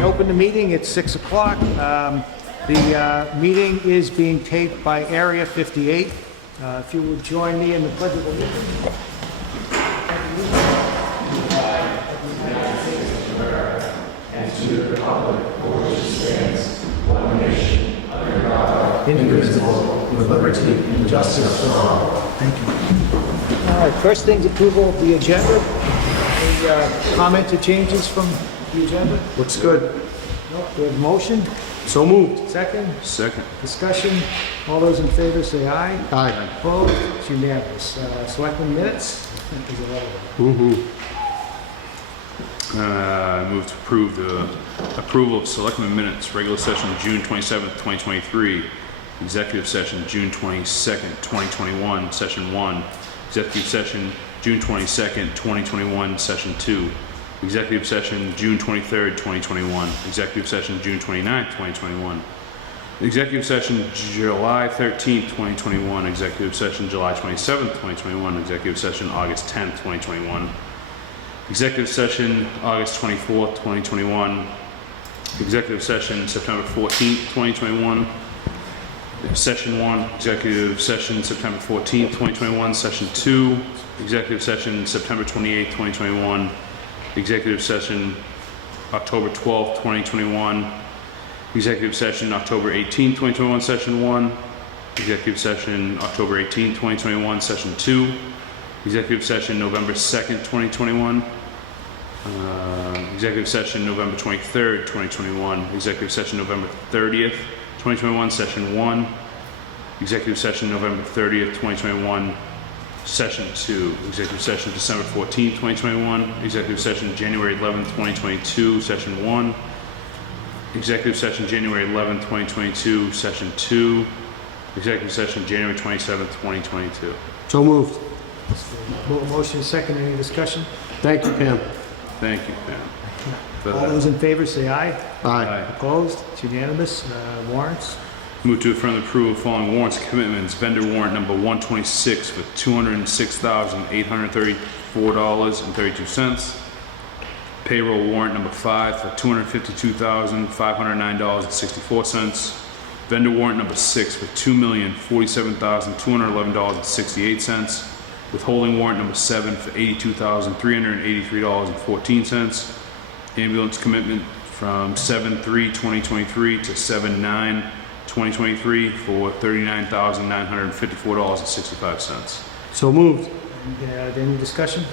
can open the meeting. It's 6 o'clock. The meeting is being taped by Area 58. If you would join me in the Pledge of Allegiance. Indivisible, with liberty and justice for all. Thank you. All right, first thing's approval of the agenda. Any comment or changes from the agenda? Looks good. No, we have a motion. So moved. Second. Second. Discussion. All those in favor say aye. Aye. Opposed? It's unanimous. Selectmen minutes? I think is irrelevant. I move to approve the approval of Selectmen minutes, regular session June 27th, 2023, executive session June 22nd, 2021, session 1, executive session June 22nd, 2021, session 2, executive session June 23rd, 2021, executive session June 29th, 2021, executive session July 13th, 2021, executive session July 27th, 2021, executive session August 10th, 2021, executive session August 24th, 2021, executive session September 14th, 2021, session 1, executive session September 14th, 2021, session 2, executive session September 28th, 2021, executive session October 12th, 2021, executive session October 18th, 2021, session 1, executive session October 18th, 2021, session 2, executive session November 2nd, 2021, executive session November 23rd, 2021, executive session November 30th, 2021, session 1, executive session November 30th, 2021, session 2, executive session December 14th, 2021, executive session January 11th, 2022, session 1, executive session January 11th, 2022, session 2, executive session January 27th, 2022. So moved. Motion second. Any discussion? Thank you, Pam. Thank you, Pam. for All that. those in favor say aye. Aye. Opposed? It's unanimous. Warrants? Move to affirm the approval of following warrants and commitments. Vendor warrant number 126 for $206,834.32. Payroll warrant number 5 for $252,509.64. Vendor warrant number 6 for $2,047,211.68. Withholding warrant number 7 for $82,383.14. Ambulance commitment from 7/3/2023 to 7/9/2023 for $39,954.65. So moved. Any discussion?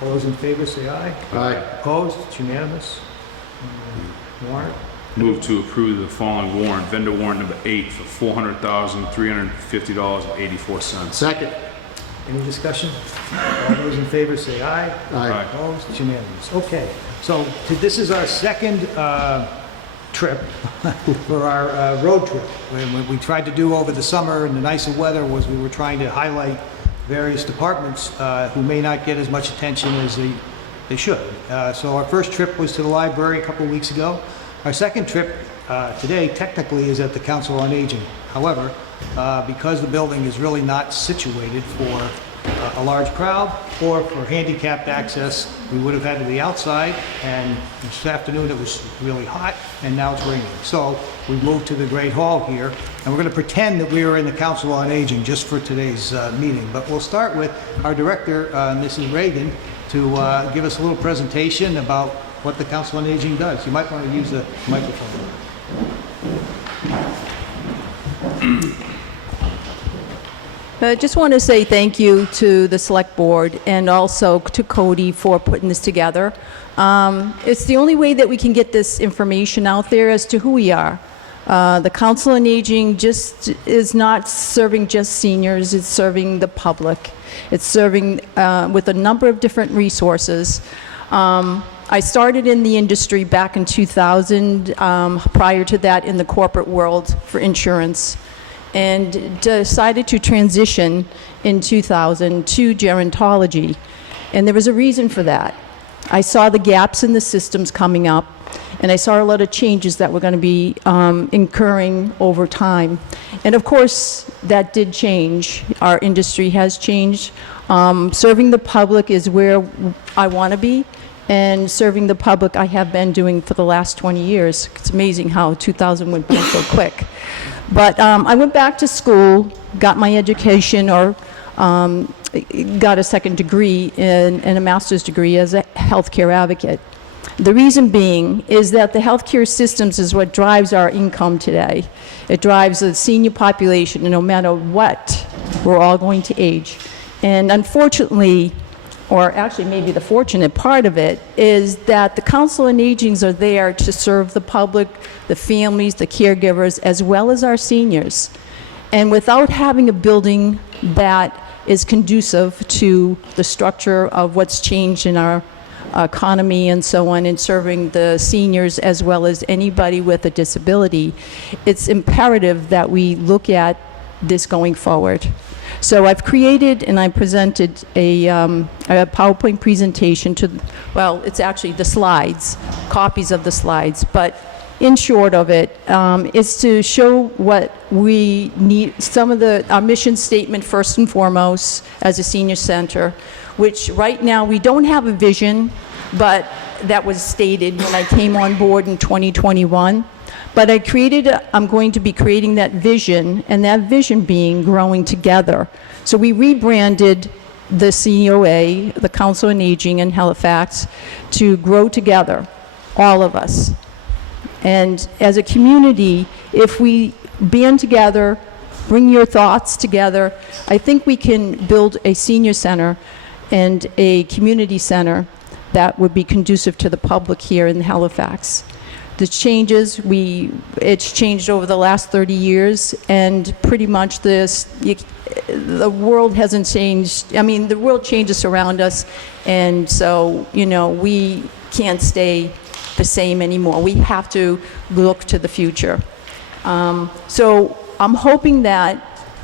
All those in favor say aye. Aye. Opposed? It's unanimous. Warrant? Move to approve the following warrant. Vendor warrant number 8 for $400,350.84. Second. Any discussion? All those in favor say aye. Aye. Opposed? It's unanimous. Okay, so this is our second trip for our road trip. What we tried to do over the summer and the nicer weather was we were trying to highlight various departments who may not get as much attention as they should. So our first trip was to the library a couple of weeks ago. Our second trip today technically is at the Council on Aging. However, because the building is really not situated for a large crowd or for handicapped access, we would have had to be outside, and this afternoon it was really hot, and now it's raining. So we moved to the Great Hall here, and we're going to pretend that we are in the Council on Aging just for today's meeting. But we'll start with our director, Mrs. Reagan, to give us a little presentation about what the Council on Aging does. You might want to use the microphone. I just want to say thank you to the Select Board and also to Cody for putting this together. It's the only way that we can get this information out there as to who we are. The Council on Aging just is not serving just seniors, it's serving the public. It's serving with a number of different resources. I started in the industry back in 2000, prior to that in the corporate world for insurance, and decided to transition in 2000 to gerontology. And there was a reason for that. I saw the gaps in the systems coming up, and I saw a lot of changes that were going to be incurring over time. And of course, that did change. Our industry has changed. Serving the public is where I want to be, and serving the public I have been doing for the last 20 years. It's amazing how 2000 went by so quick. But I went back to school, got my education, or got a second degree and a master's degree as a healthcare advocate. The reason being is that the healthcare systems is what drives our income today. It drives the senior population, and no matter what, we're all going to age. And unfortunately, or actually maybe the fortunate part of it, is that the Council on Agings are there to serve the public, the families, the caregivers, as well as our seniors. And without having a building that is conducive to the structure of what's changed in our economy and so on, and serving the seniors as well as anybody with a disability, it's imperative that we look at this going forward. So I've created and I presented a PowerPoint presentation to, well, it's actually the slides, copies of the slides, but in short of it, is to show what we need, some of our mission statement first and foremost as a senior center, which right now we don't have a vision, but that was stated when I came on board in 2021. But I'm going to be creating that vision, and that vision being growing together. So we rebranded the COA, the Council on Aging in Halifax, to grow together, all of us. And as a community, if we band together, bring your thoughts together, I think we can build a senior center and a community center that would be conducive to the public here in Halifax. The changes, it's changed over the last 30 years, and pretty much the world hasn't changed. I mean, the world changes around us, and so, we can't stay the same anymore. We have to look to the future. So I'm hoping that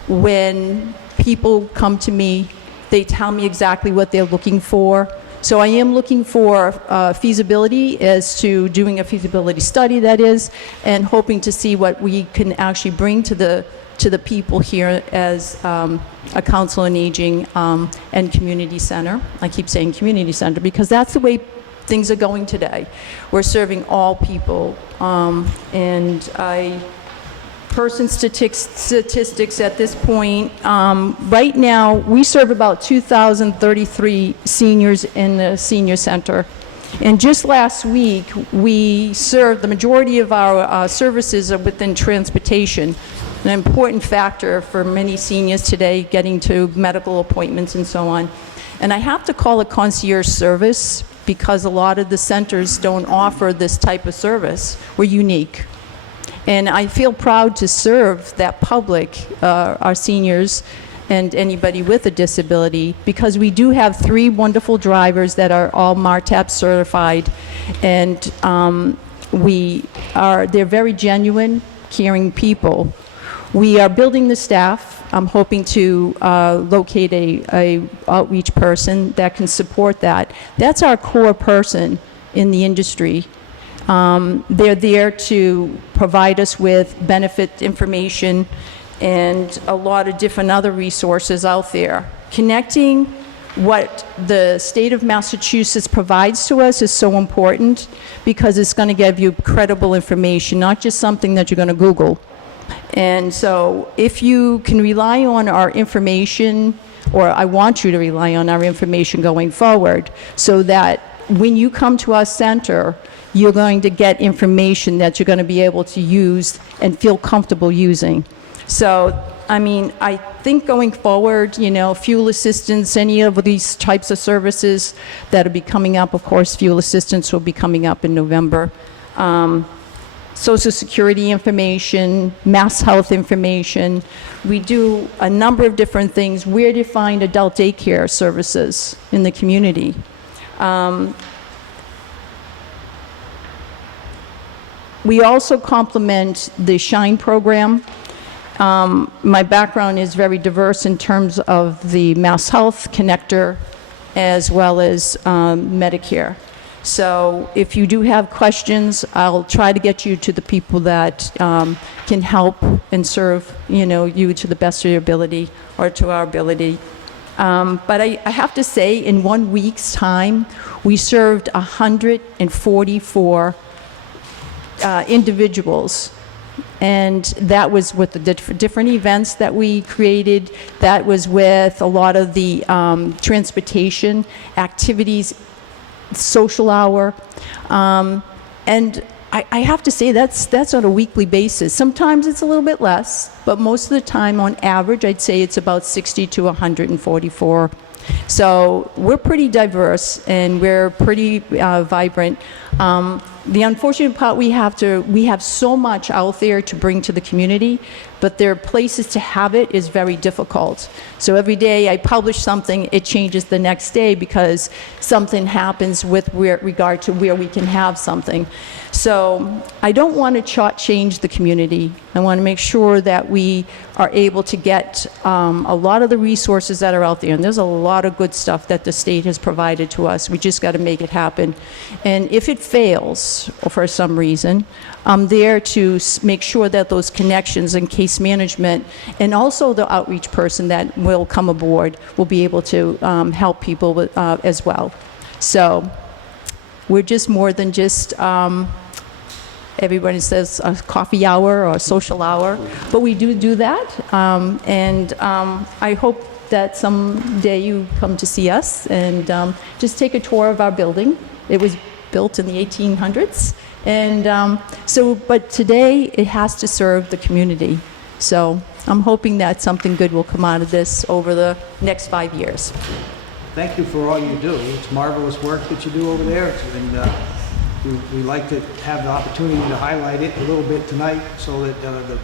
when people come to me, they tell me exactly what they're looking for. So I am looking for feasibility as to doing a feasibility study, that is, and hoping to see what we can actually bring to the people here as a Council on Aging and community center. I keep saying community center because that's the way things are going today. We're serving all people, and statistics at this point. Right now, we serve about 2,033 seniors in the senior center. And just last week, we served, the majority of our services are within transportation, an important factor for many seniors today, getting to medical appointments and so on. And I have to call it concierge service because a lot of the centers don't offer this type of service. We're unique. And I feel proud to serve that public, our seniors and anybody with a disability, because we do have 3 wonderful drivers that are all MARTAP certified, and they're very genuine, caring people. We are building the staff. I'm hoping to locate a outreach person that can support that. That's our core person in the industry. They're there to provide us with benefit information and a lot of different other resources out there. Connecting what the state of Massachusetts provides to us is so important because it's going to give you credible information, not just something that you're going to Google. And so if you can rely on our information, or I want you to rely on our information going forward, so that when you come to our center, you're going to get information that you're going to be able to use and feel comfortable using. So, I mean, I think going forward, fuel assistance, any of these types of services that will be coming up, of course, fuel assistance will be coming up in November. Social Security information, mass health information. We do a number of different things. Where to find adult daycare services in the community. We also complement the SHINE program. My background is very diverse in terms of the Mass Health Connector as well as Medicare. So if you do have questions, I'll try to get you to the people that can help and serve, you to the best of your ability or to our ability. But I have to say, in 1 week's time, we served 144 individuals. And that was with the different events that we created. That was with a lot of the transportation activities, social hour. And I have to say that's on a weekly basis. Sometimes it's a little bit less, but most of the time, on average, I'd say it's about 60 to 144. So we're pretty diverse and we're pretty vibrant. The unfortunate part, we have so much out there to bring to the community, but there are places to have it is very difficult. So every day I publish something, it changes the next day because something happens with regard to where we can have something. So I don't want to shortchange the community. I want to make sure that we are able to get a lot of the resources that are out there. And there's a lot of good stuff that the state has provided to us. We just got to make it happen. And if it fails, or for some reason, I'm there to make sure that those connections and case management and also the outreach person that will come aboard will be able to help people with, as well. So we're just more than just everybody says a coffee hour or a social hour, but we do that. And I hope that someday you come to see us and just take a tour of our building. It was built in the 1800s. And but today it has to serve the community. So I'm hoping that something good will come out of this over the next 5 years. Thank you for all you do. It's marvelous work that you do over there, and we like to have the opportunity to highlight it a little bit tonight so that the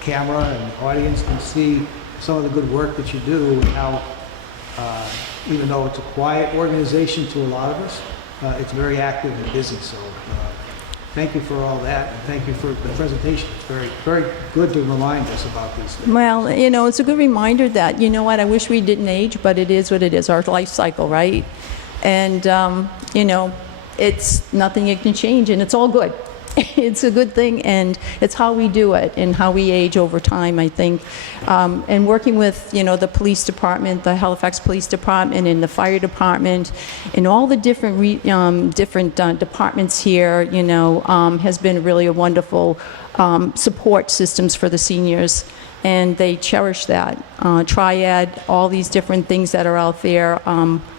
camera and the audience can see some of the good work that you do and how, even though it's a quiet organization to a lot of us, it's very active and busy. So thank you for all that, and thank you for the presentation. It's very, very good to remind us about these things. Well, it's a good reminder that, I wish we didn't age, but it is what it is, our life cycle, right? And, it's nothing you can change, and it's all good. It's a good thing, and it's how we do it and how we age over time, I think. And working with, the police department, the Halifax Police Department and the fire department and all the different departments here, has been really a wonderful support systems for the seniors. And they cherish that. Triad, all these different things that are out there,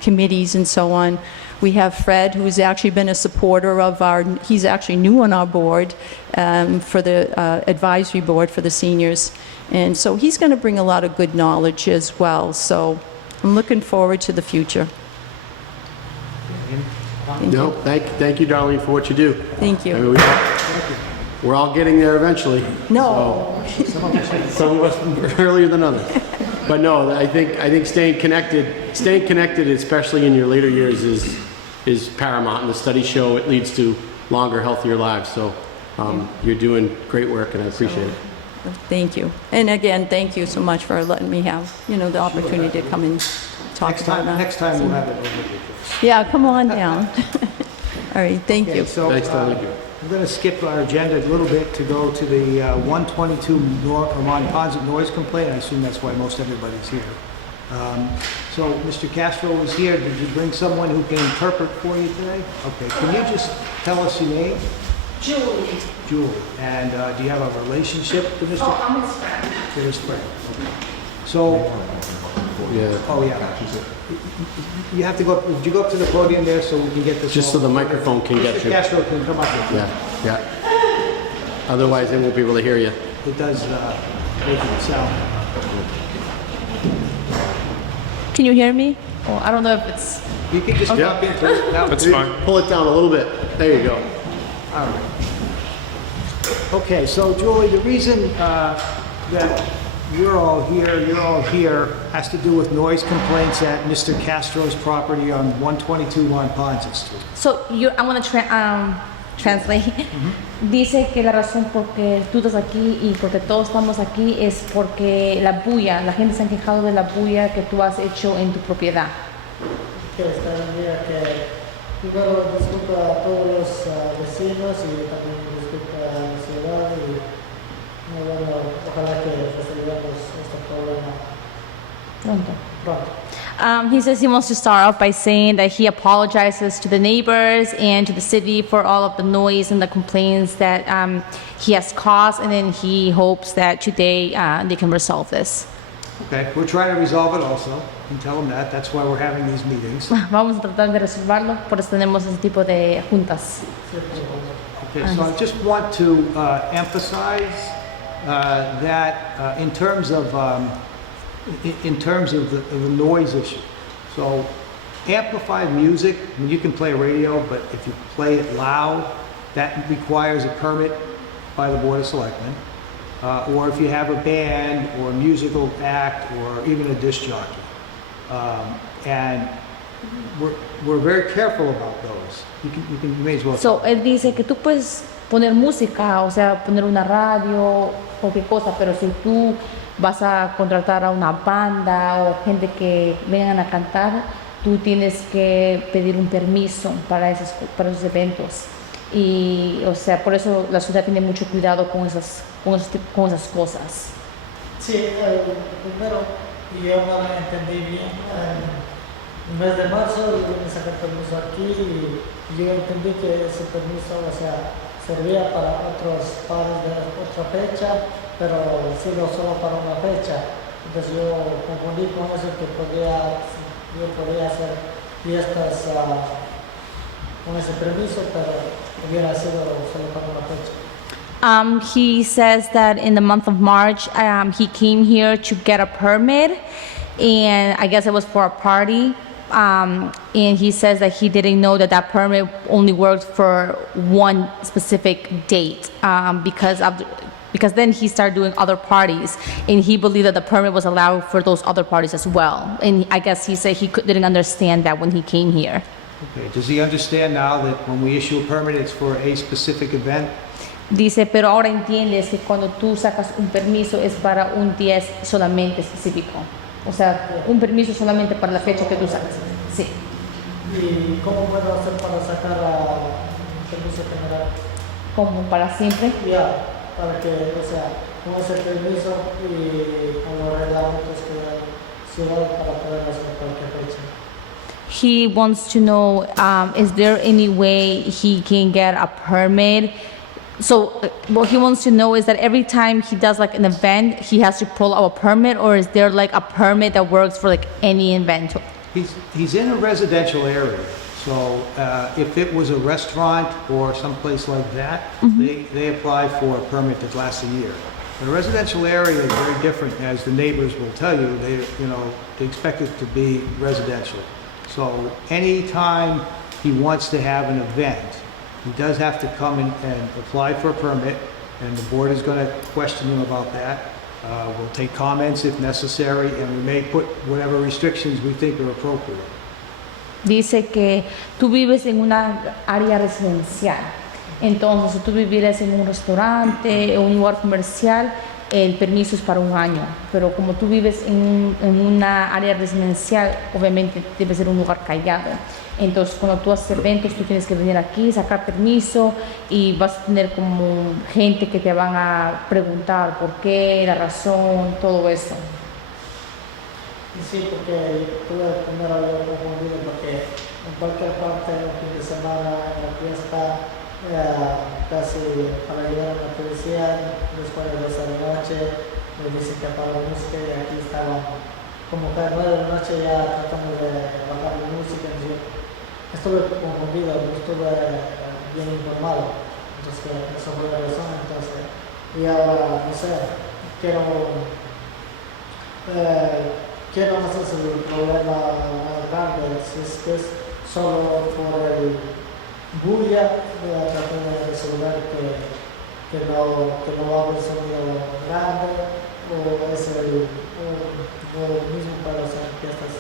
committees and so on. We have Fred, who's actually been a supporter of he's actually new on our board for the advisory board for the seniors. And so he's going to bring a lot of good knowledge as well. So I'm looking forward to the future. No, thank you, Darlene, for what you do. Thank you. I mean, we're all getting there eventually. No. Some of us earlier than others. But no, I think staying connected, especially in your later years, is paramount. And the studies show it leads to longer, healthier lives. So you're doing great work, and I appreciate it. Thank you. And again, thank you so much for letting me have, the opportunity to come and talk about that. Next time we'll have it over with. Yeah, come on down. All right, thank you. So, Thanks, Tony. I'm going to skip our agenda a little bit to go to the 122 Monpont noise complaint. I assume that's why most everybody's here. So, Mr. Castro was here. Did you bring someone who can interpret for you today? Okay. Can you just tell us your name? Julie. Julie. And do you have a relationship to Mr. Oh, I'm his friend. To his friend? Okay. So, Yeah. oh yeah. You have to go. Would you go up to the podium there so we can get this? Just so the microphone can get Mr. you. Castro can come up with you. Yeah. Otherwise, they won't be able to hear you. It does make it sound. Can you hear me? Well, I don't know if it's... You can just Yeah. pop into it. Now, That's fine. Pull it down a little bit. There you go. all right. Okay, so Julie, the reason that you're all here has to do with noise complaints at Mr. Castro's property on 122 Monpont Street. So, I want to translate. Dice que la razón por que tú estás aquí y porque todos estamos aquí es porque la bulla, la gente se ha quejado de la bulla que tú has hecho en tu propiedad. Que está el día que primero disculpa a todos los vecinos y también disculpa a la ciudad y bueno, ojalá que resolvamos este problema Pronto. pronto. He says he wants to start off by saying that he apologizes to the neighbors and to the city for all of the noise and the complaints that he has caused, and then he hopes that today they can resolve this. Okay, we're trying to resolve it also, and tell them that, that's why we're having these meetings. Vamos a tratar de resolverlo, por eso tenemos ese tipo de juntas. Okay, so I just want to emphasize that in terms of the noise issue. So amplified music, I mean, you can play a radio, but if you play it loud, that requires a permit by the Board of Selectmen. Or if you have a band or a musical act or even a disc jockey. And we're very careful about those. You may as well. So, él dice que tú puedes poner música, o sea, poner una radio, cualquier cosa, pero si tú vas a contratar a una banda o gente que vengan a cantar, tú tienes que pedir un permiso para esos eventos. Y, o sea, por eso la ciudad tiene mucho cuidado con esas cosas. Sí, primero, yo no lo entendí bien. El mes de marzo vine a sacar permiso aquí y yo entendí que ese permiso, o sea, servía para otros pares de otra fecha, pero sirve solo para una fecha. Entonces yo confundí con eso que yo podía hacer fiestas con ese permiso, pero hubiera sido solo para una fecha. He says that in the month of March, he came here to get a permit, and I guess it was for a party. And he says that he didn't know that that permit only worked for one specific date, because then he started doing other parties, and he believed that the permit was allowed for those other parties as well. And I guess he said he didn't understand that when he came here. Okay, does he understand now that when we issue a permit, it's for a specific event? Dice, pero ahora entiendes que cuando tú sacas un permiso es para un día solamente específico. O sea, un permiso solamente para la fecha que tú sacas. Sí. ¿Y cómo puedo hacer para sacar un permiso general? Como para siempre. Ya, para que, o sea, con ese permiso y con los reglamentos que da ciudad para poder hacer cualquier fecha. He wants to know, is there any way he can get a permit? So what he wants to know is that every time he does like an event, he has to pull out a permit, or is there like a permit that works for like any event? He's in a residential area, so if it was a restaurant or someplace like that, they apply for a permit that lasts a year. But a residential area is very different, as the neighbors will tell you. They expect it to be residential. So anytime he wants to have an event, he does have to come in and apply for a permit, and the board is going to question him about that. We'll take comments if necessary, and we may put whatever restrictions we think are appropriate. Dice que tú vives en una área residencial. Entonces, si tú vivieras en un restaurante o un lugar comercial, el permiso es para un año. Pero como tú vives en una área residencial, obviamente debe ser un lugar callado. Entonces, cuando tú haces eventos, tú tienes que venir aquí, sacar permiso, y vas a tener como gente que te van a preguntar por qué, la razón, todo eso. Y sí, porque tuve primero lo confundido, porque en cualquier parte el fin de semana, en la fiesta, casi para llegar a la policía, después de 12 de la noche, me dicen que apaga la música, y aquí estaba como que a 9 de la noche ya tratando de bajar la música. Estuve confundido, no estuve bien informado, entonces eso fue la razón. Entonces, y ahora, no sé, quiero no sé si el problema más grande, si es que es solo por el bulla, voy a tratar de resolver que no va a haber sonido grande, o es o mismo para hacer fiestas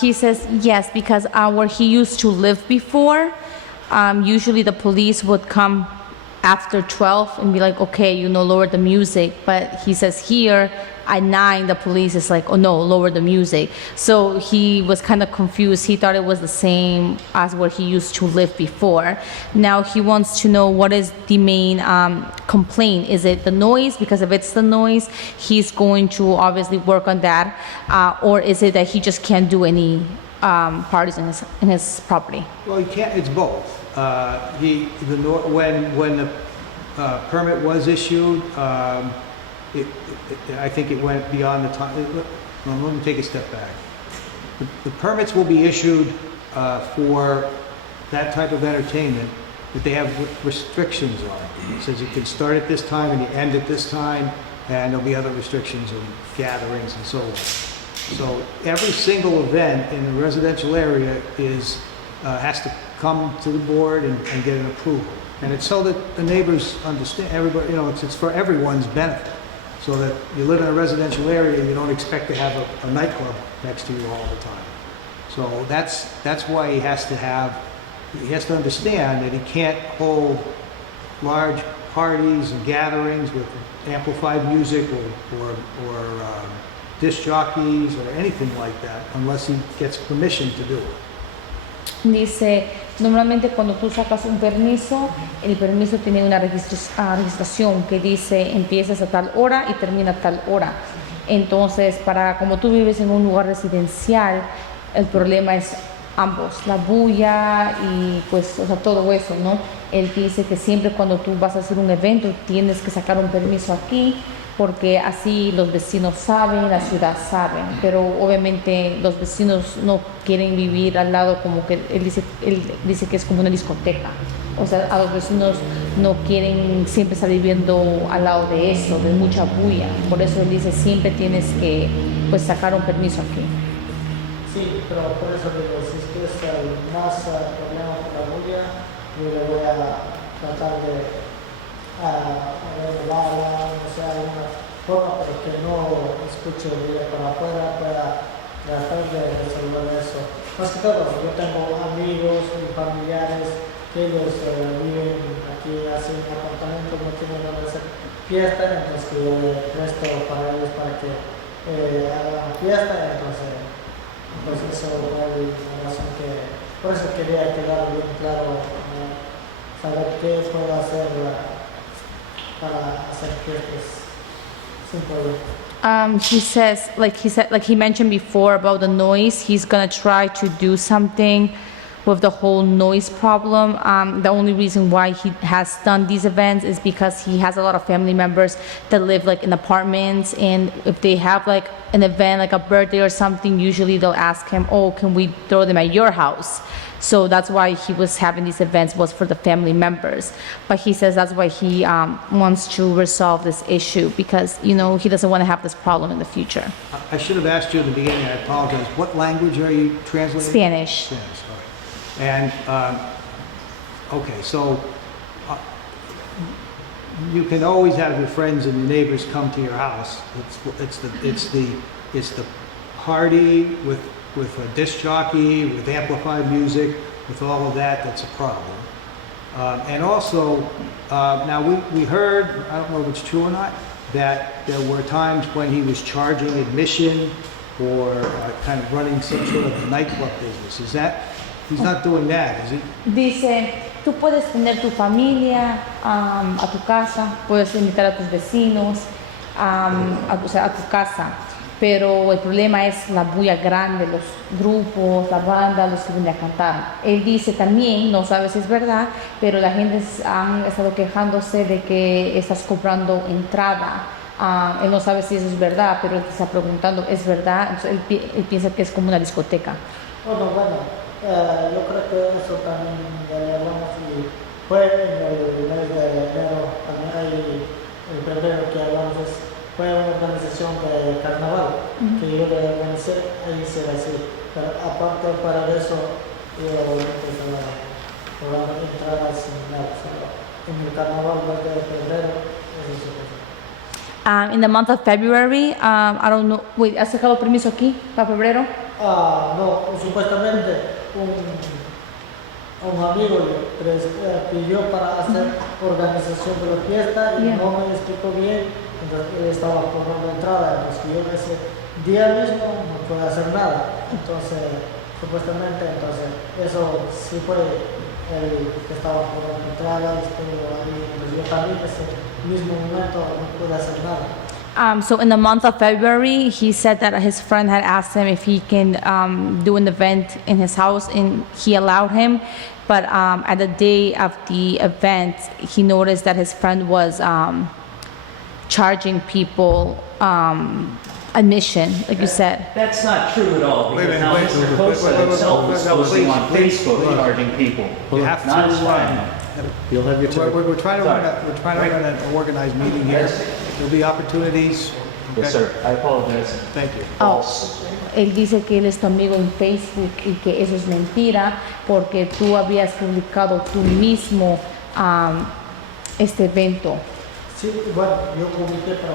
He says yes, because where he used to live before, usually the police would come after 12 and be like, okay, lower the music. But he says here at 9, the police is like, oh no, lower the music. So he was kind of confused. He thought it was the same as where he used to live before. Now he wants to know what is the main complaint. Is it the noise? Because if it's the noise, he's going to obviously work on that. Or is it that he just can't do any parties in his property? Well, you can't, it's both. When the permit was issued, I think it went beyond the time. Well, let me take a step back. The permits will be issued for that type of entertainment, but they have restrictions on it. It says you can start at this time and you end at this time, and there'll be other restrictions on gatherings and so on. So every single event in the residential area has to come to the board and get an approval. And it's so that the neighbors understand, everybody, it's for everyone's benefit. So that you live in a residential area, you don't expect to have a nightclub next to you all the time. So that's why he has to understand that he can't hold large parties and gatherings with amplified music or disc jockeys or anything like that unless he gets permission to do it. Dice, normalmente cuando tú sacas un permiso, el permiso tiene una registración que dice empiezas a tal hora y termina a tal hora. Entonces, como tú vives en un lugar residencial, el problema es ambos, la bulla y pues, todo eso, ¿no? Él dice que siempre cuando tú vas a hacer un evento tienes que sacar un permiso aquí, porque así los vecinos saben, la ciudad sabe, pero obviamente los vecinos no quieren vivir al lado, como que él dice que es como una discoteca. O sea, a los vecinos no quieren siempre estar viviendo al lado de eso, de mucha bulla. Por eso él dice siempre tienes que pues sacar un permiso aquí. Sí, pero por eso digo, si es que es el más problema con la bulla, yo le voy a tratar de arreglarla, no sé, alguna forma, pero que no escuche bulla para afuera, para tratar de resolver eso. Más que todo, yo tengo amigos y familiares que ellos viven aquí, hacen un apartamento, no tienen donde hacer fiesta, entonces yo le presto para ellos para que hagan fiesta, entonces pues eso es la razón que, por eso quería quedar bien claro, saber qué puedo hacer para hacer fiestas sin problema. He mentioned before about the noise, he's gonna try to do something with the whole noise problem. The only reason why he has done these events is because he has a lot of family members that live in apartments, and if they have an event like a birthday or something, usually they'll ask him, oh, can we throw them at your house? So that's why he was having these events, was for the family members. But he says that's why he wants to resolve this issue, because he doesn't want to have this problem in the future. I should have asked you at the beginning, I apologize. What language are you translating? Spanish. Spanish, all right. And, okay, so you can always have your friends and your neighbors come to your house. It's the party with a disc jockey, with amplified music, with all of that, that's a problem. And also, now we heard, I don't know if it's true or not, that there were times when he was charging admission or kind of running some sort of nightclub business. Is that, he's not doing that, is he? Dice, tú puedes tener tu familia a tu casa, puedes invitar a tus vecinos a tu casa, pero el problema es la bulla grande, los grupos, la banda, los que vienen a cantar. Él dice también, no sabe si es verdad, pero la gente han estado quejándose de que estás cobrando entrada. Él no sabe si eso es verdad, pero él está preguntando, ¿es verdad? Entonces él piensa que es como una discoteca. Bueno, yo creo que eso también le hablamos y fue en el mes de enero, también hay el febrero que hablamos, fue una organización de carnaval que yo le organicé, ahí se va a decir, pero aparte para eso, yo obviamente se va a entradas sin nada, en el carnaval de febrero, eso se puede. In the month of February, I don't know, wait, ¿has sacado permiso aquí para febrero? No, supuestamente un amigo pidió para hacer organización de la fiesta y Yeah. no me explicó bien, entonces él estaba cobrando entrada, entonces yo ese día mismo no pude hacer nada, entonces supuestamente, entonces eso sí fue el que estaba cobrando entrada, estuvo ahí, entonces yo también ese mismo momento no pude hacer nada. So in the month of February, he said that his friend had asked him if he can do an event in his house, and he allowed him. But at the day of the event, he noticed that his friend was charging people admission, like you said. That's not true at all, Wait a because minute, now wait, Mr. wait, Costa wait, wait, himself wait, is wait, posting please, on please, Facebook please. charging people. You have Not to, his friend. You'll have your turn. we're trying to Sorry. run an organized meeting here. There'll be opportunities. Yes, Okay? sir, I apologize. Thank you. False. Él dice que él es tu amigo en Facebook y que eso es mentira porque tú habías publicado tú mismo este evento. Sí, bueno, yo publiqué, pero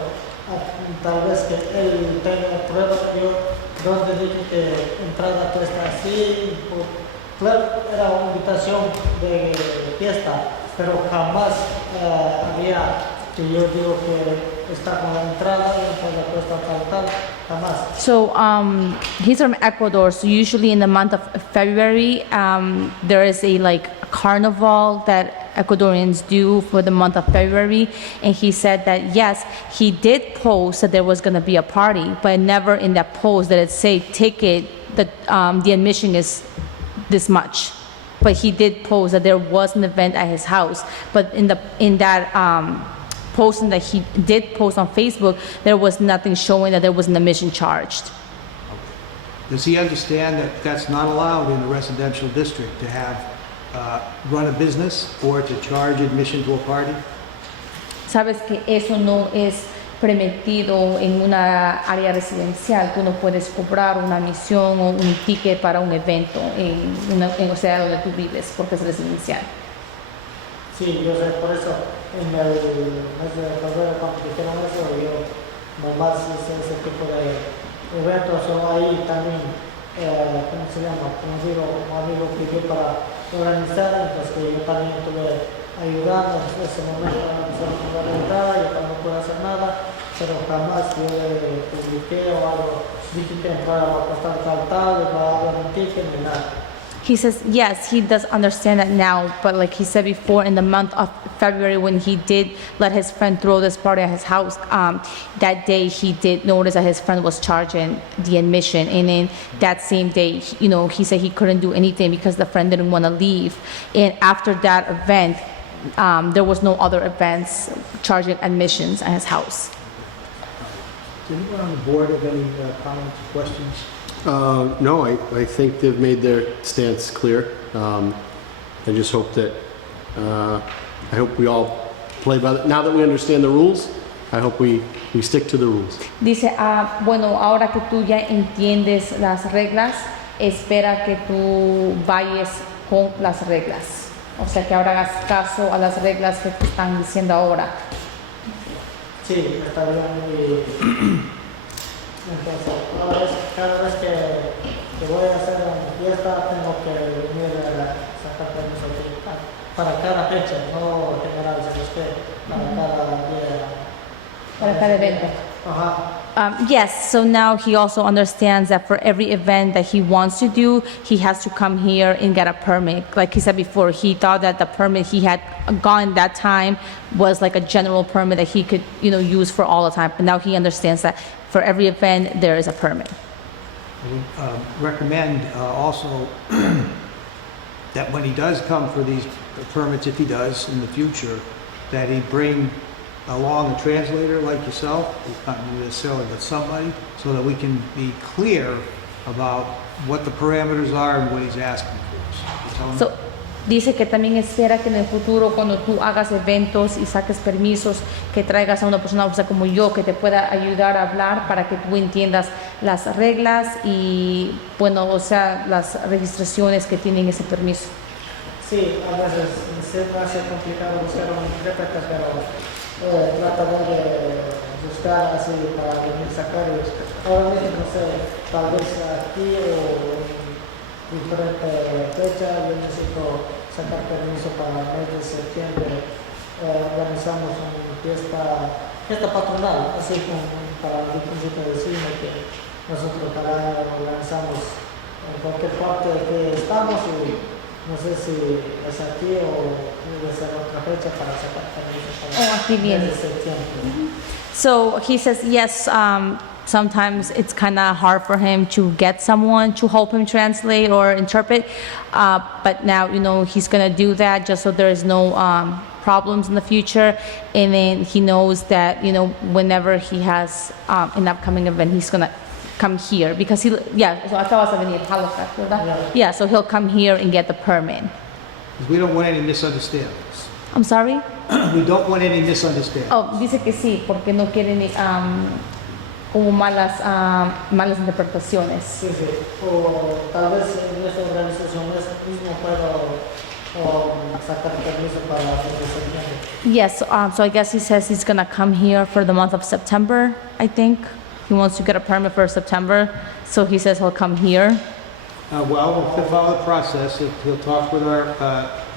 tal vez que él tenga pruebas, yo donde dije que entrada cuesta así, claro, era una invitación de fiesta, pero jamás había que yo digo que está con la entrada, entrada cuesta tal, jamás. So he's from Ecuador. So usually in the month of February, there is a like carnival that Ecuadorians do for the month of February. And he said that yes, he did post that there was going to be a party, but never in that post that it say ticket that the admission is this much. But he did post that there was an event at his house. But in that posting that he did post on Facebook, there was nothing showing that there was an admission charged. Does he understand that that's not allowed in a residential district to have, run a business or to charge admission to a party? Sabes que eso no es permitido en una área residencial. Tú no puedes cobrar una admisión o un ticket para un evento en o sea, donde tú vives, porque es residencial. Sí, yo sé, por eso en el mes de febrero cuando dijeron eso, yo nomás hice ese tipo de eventos, o ahí también, ¿cómo se llama? Como digo, un amigo pidió para organizar, entonces yo también estuve ayudando en ese momento a organizar la entrada, yo también no puedo hacer nada, pero jamás yo le publiqué o algo, dije que entrada va a costar tal, va a haber un ticket ni nada. He says, yes, he does understand that now, but like he said before, in the month of February, when he did let his friend throw this party at his house, that day he did notice that his friend was charging the admission. And then that same day, you know, he said he couldn't do anything because the friend didn't want to leave. And after that event, there was no other events charging admissions at his house. Does anyone on the board have any comments or questions? No, I think they've made their stance clear. I just hope that, I hope we all play by, now that we understand the rules, I hope we stick to the rules. Dice, bueno, ahora que tú ya entiendes las reglas, espera que tú vayas con las reglas. O sea, que ahora hagas caso a las reglas que te están diciendo ahora. Sí, está bien. Entonces, cada vez que voy a hacer una fiesta, tengo que venir a sacar permiso aquí, para cada fecha, no general, sino que para cada día. Para cada evento. Ajá. Yes, so now he also understands that for every event that he wants to do, he has to come here and get a permit. Like he said before, he thought that the permit he had gotten that time was like a general permit that he could, you know, use for all the time. But now he understands that for every event, there is a permit. I would recommend also that when he does come for these permits, if he does in the future, that he bring along a translator like yourself, not necessarily, but somebody, so that we can be clear about what the parameters are and what he's asking for. So, dice que también espera que en el futuro, cuando tú hagas eventos y saques permisos, que traigas a una persona, o sea, como yo, que te pueda ayudar a hablar para que tú entiendas las reglas y, bueno, o sea, las registraciones que tienen ese permiso. Sí, a veces se me hace complicado buscar un intérprete, pero tratamos de buscar así para venir a sacar. Ahora mismo, no sé, tal vez aquí o en diferente fecha. Yo necesito sacar permiso para el mes de septiembre. Organizamos una fiesta patronal, así como para el principio de cine, que nosotros organizamos en cualquier parte que estamos, y no sé si es aquí o debe ser otra fecha para sacar permiso para Oh, aquí el viene. mes de septiembre. So he says yes. Sometimes it's kind of hard for him to get someone to help him translate or interpret. But now, he's gonna do that just so there is no problems in the future. And then he knows that, whenever he has an upcoming event, he's gonna come here because so I thought I was in Halifax, ¿verdad? Yeah, so he'll come here and get the permit. 'Cause we don't want any misunderstandings. I'm sorry? We don't want any misunderstandings. Oh, dice que sí, porque no quieren como malas interpretaciones. Sí, sí. O tal vez en esta organización mismo puedo sacar permiso para el mes de septiembre. Yes, so I guess he says he's gonna come here for the month of September, I think. He wants to get a permit for September, so he says he'll come here. Well, we'll follow the process. He'll talk with our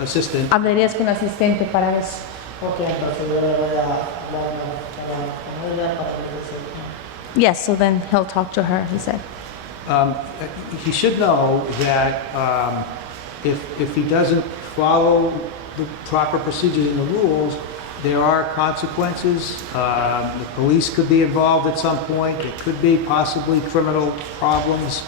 assistant. Hablarías con el asistente para eso. Ok, entonces yo le voy a hablar con ella para el mes de septiembre. Yes, so then he'll talk to her, he said. He should know that if he doesn't follow the proper procedures and the rules, there are consequences. The police could be involved at some point. There could be possibly criminal problems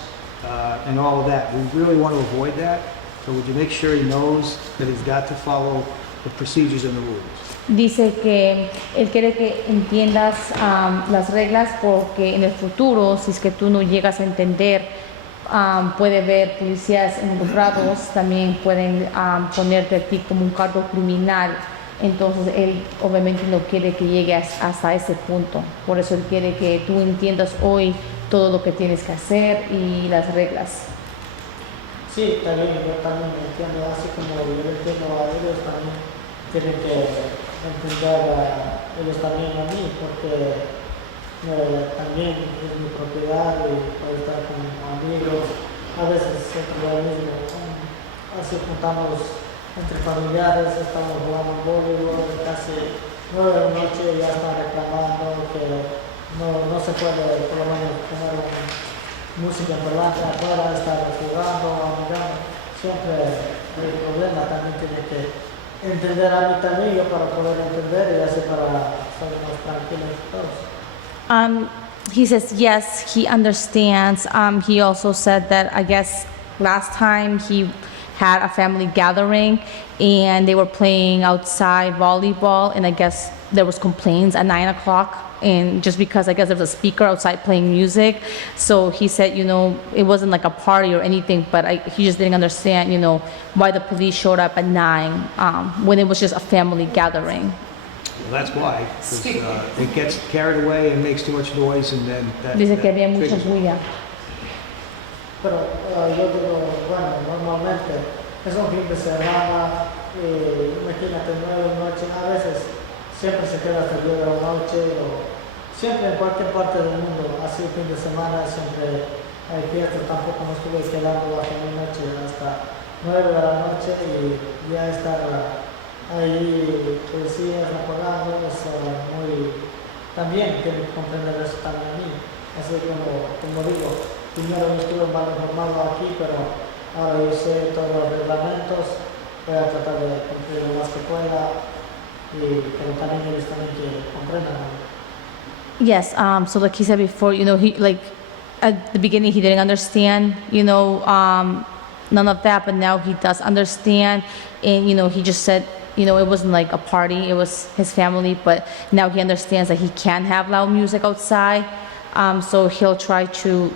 and all of that. We really want to avoid that. So would you make sure he knows that he's got to follow the procedures and the rules? Dice que él quiere que entiendas las reglas porque en el futuro, si es que tú no llegas a entender, puede haber policías involucrados, también pueden ponerte a ti como un cargo criminal. Entonces él obviamente no quiere que llegues hasta ese punto. Por eso él quiere que tú entiendas hoy todo lo que tienes que hacer y las reglas. Sí, también, yo también entiendo, así como yo entiendo a ellos, también tienen que entender a ellos también a mí, porque también es mi propiedad y puedo estar con amigos, a veces entre lo mismo, así juntamos entre familiares, estamos jugando voleibol, casi 9 de la noche ya están reclamando que no se puede por lo menos poner música en delante afuera, estar jugando, amigando. Siempre hay problema, también tiene que entender a mí también, yo para poder entender y así para estar más tranquilos todos. He says yes, he understands. He also said that I guess last time he had a family gathering and they were playing outside volleyball, and I guess there was complaints at 9 o'clock, and just because I guess there was a speaker outside playing music. So he said, it wasn't like a party or anything, but he just didn't understand, why the police showed up at 9 when it was just a family gathering. Well, that's why, 'cause, it gets carried away and makes too much noise, and then that Dice que había mucha triggers- bulla. Pero yo digo, bueno, normalmente es un fin de semana, imagínate 9 de la noche, a veces siempre se queda hasta 10 de la noche, o siempre en cualquier parte del mundo, así fin de semana siempre hay fiestas, tampoco nos estuve quedando hasta la noche, hasta 9 de la noche, y ya estar ahí policías apagando, es también tiene que comprender eso también a mí, así como digo. Primero yo estuve mal informado aquí, pero ahora yo sé todos los reglamentos, voy a tratar de cumplir lo más que pueda, pero también ellos también que comprendan. Yes, so like he said before, he at the beginning he didn't understand, none of that, but now he does understand, and he just said, it wasn't like a party, it was his family, but now he understands that he can't have loud music outside, so he'll try to,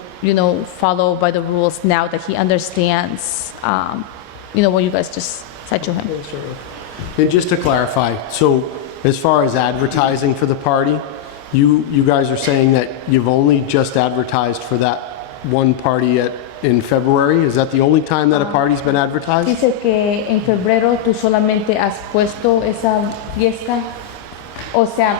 follow by the rules now that he understands, what you guys just said to him. And just to clarify, so as far as advertising for the party, you guys are saying that you've only just advertised for that one party in February? Is that the only time that a party's been advertised? Dice que en febrero tú solamente has puesto esa fiesta, o sea,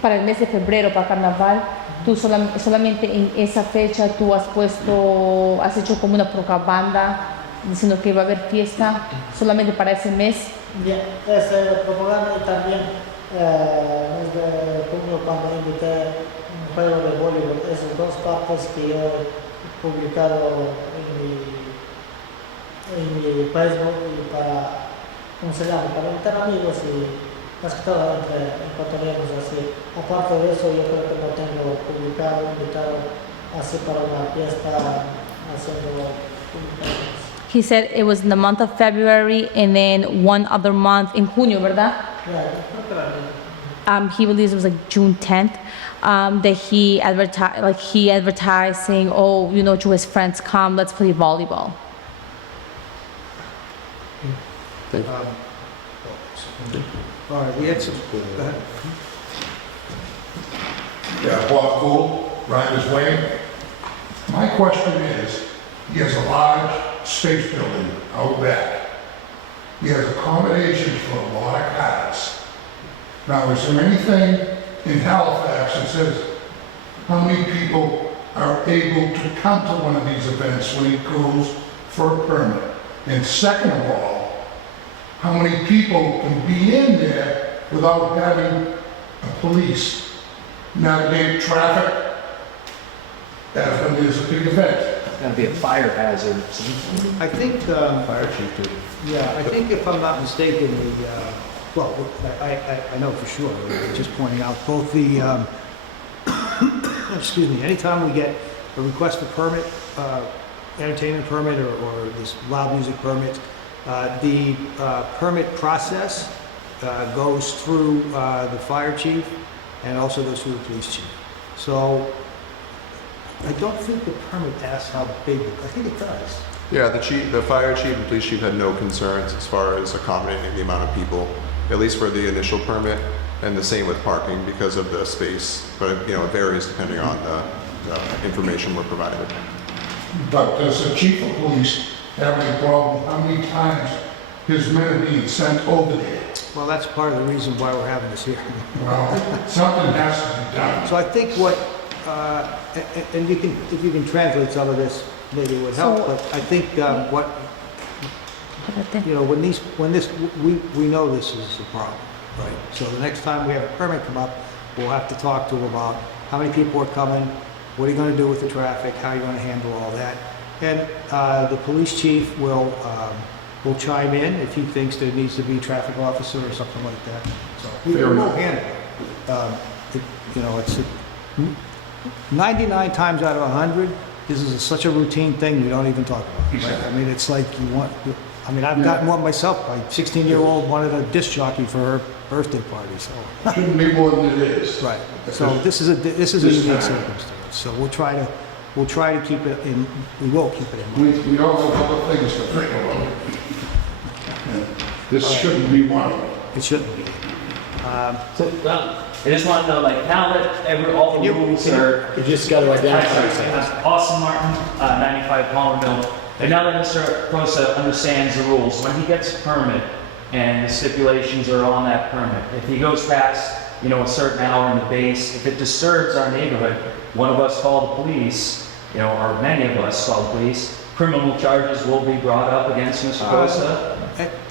para el mes de febrero, para carnaval, tú solamente en esa fecha tú has hecho como una propaganda diciendo que va a haber fiesta solamente para ese mes. Bien, ese propaganda y también mes de junio cuando invité un juego de voleibol, esas dos partes que yo he publicado en mi Facebook y para, ¿cómo se llama? Para invitar amigos y más que todo entre ecuatorianos así. Aparte de eso, yo creo que no tengo publicado, invitado así para una fiesta haciendo publicaciones. He said it was in the month of February and then one other month in junio, ¿verdad? Yeah, creo que la He believes it was like June 10th, that he advertised saying, oh, you know, to his friends, come, let's play volleyball. Thank you. All right, we had some, go ahead. Yeah, Bob Cool, Rhinders Wayne. My question is, he has a large space building out back. He has accommodations for a lot of cars. Now, is there anything in Halifax that says how many people are able to come to one of these events when he goes for a permit? And second of all, how many people can be in there without having a police navigate traffic as when there's a big event? It's gonna be a fire hazard. I think, Fire chief too. yeah, I think if I'm not mistaken, well, I know for sure, just pointing out, both the, excuse me, anytime we get a request for permit, entertainment permit or this loud music permit, the permit process goes through the fire chief and also goes through the police chief. So I don't think the permit asks how big, I think it does. Yeah, the fire chief and police chief had no concerns as far as accommodating the amount of people, at least for the initial permit, and the same with parking because of the space, but it varies depending on the information we're provided. But does the chief of police have any problem how many times his men are being sent over there? Well, that's part of the reason why we're having this hearing. Well, something has to be done. So I think what, and you can, if you can translate some of this, maybe it would help, So- but I think what, we know this is a problem, right? So the next time we have a permit come up, we'll have to talk to them about how many people are coming, what are you gonna do with the traffic, how are you gonna handle all that? And the police chief will chime in if he thinks there needs to be a traffic officer or something like that. So we Fair will enough. handle it. It's 99 times out of 100, this is such a routine thing, we don't even talk about it. Right? I mean, it's like I've gotten one myself. My 16-year-old wanted a disc jockey for her birthday party, so. Shouldn't be more than it is. Right. So this is a This unique time. circumstance. So we'll try to keep it in, we will keep it in mind. We all have other things to think about. And this shouldn't be one of them. It shouldn't be. So, I just want to know, like, now that all the rules are. You just got to identify Hi, yourself. sir. Austin Martin, 95 Palmer Mill. And now that Mr. Cosa understands the rules, when he gets a permit and the stipulations are on that permit, if he goes past, a certain hour in the base, if it disturbs our neighborhood, one of us call the police, or many of us call the police, criminal charges will be brought up against Mr. Cosa.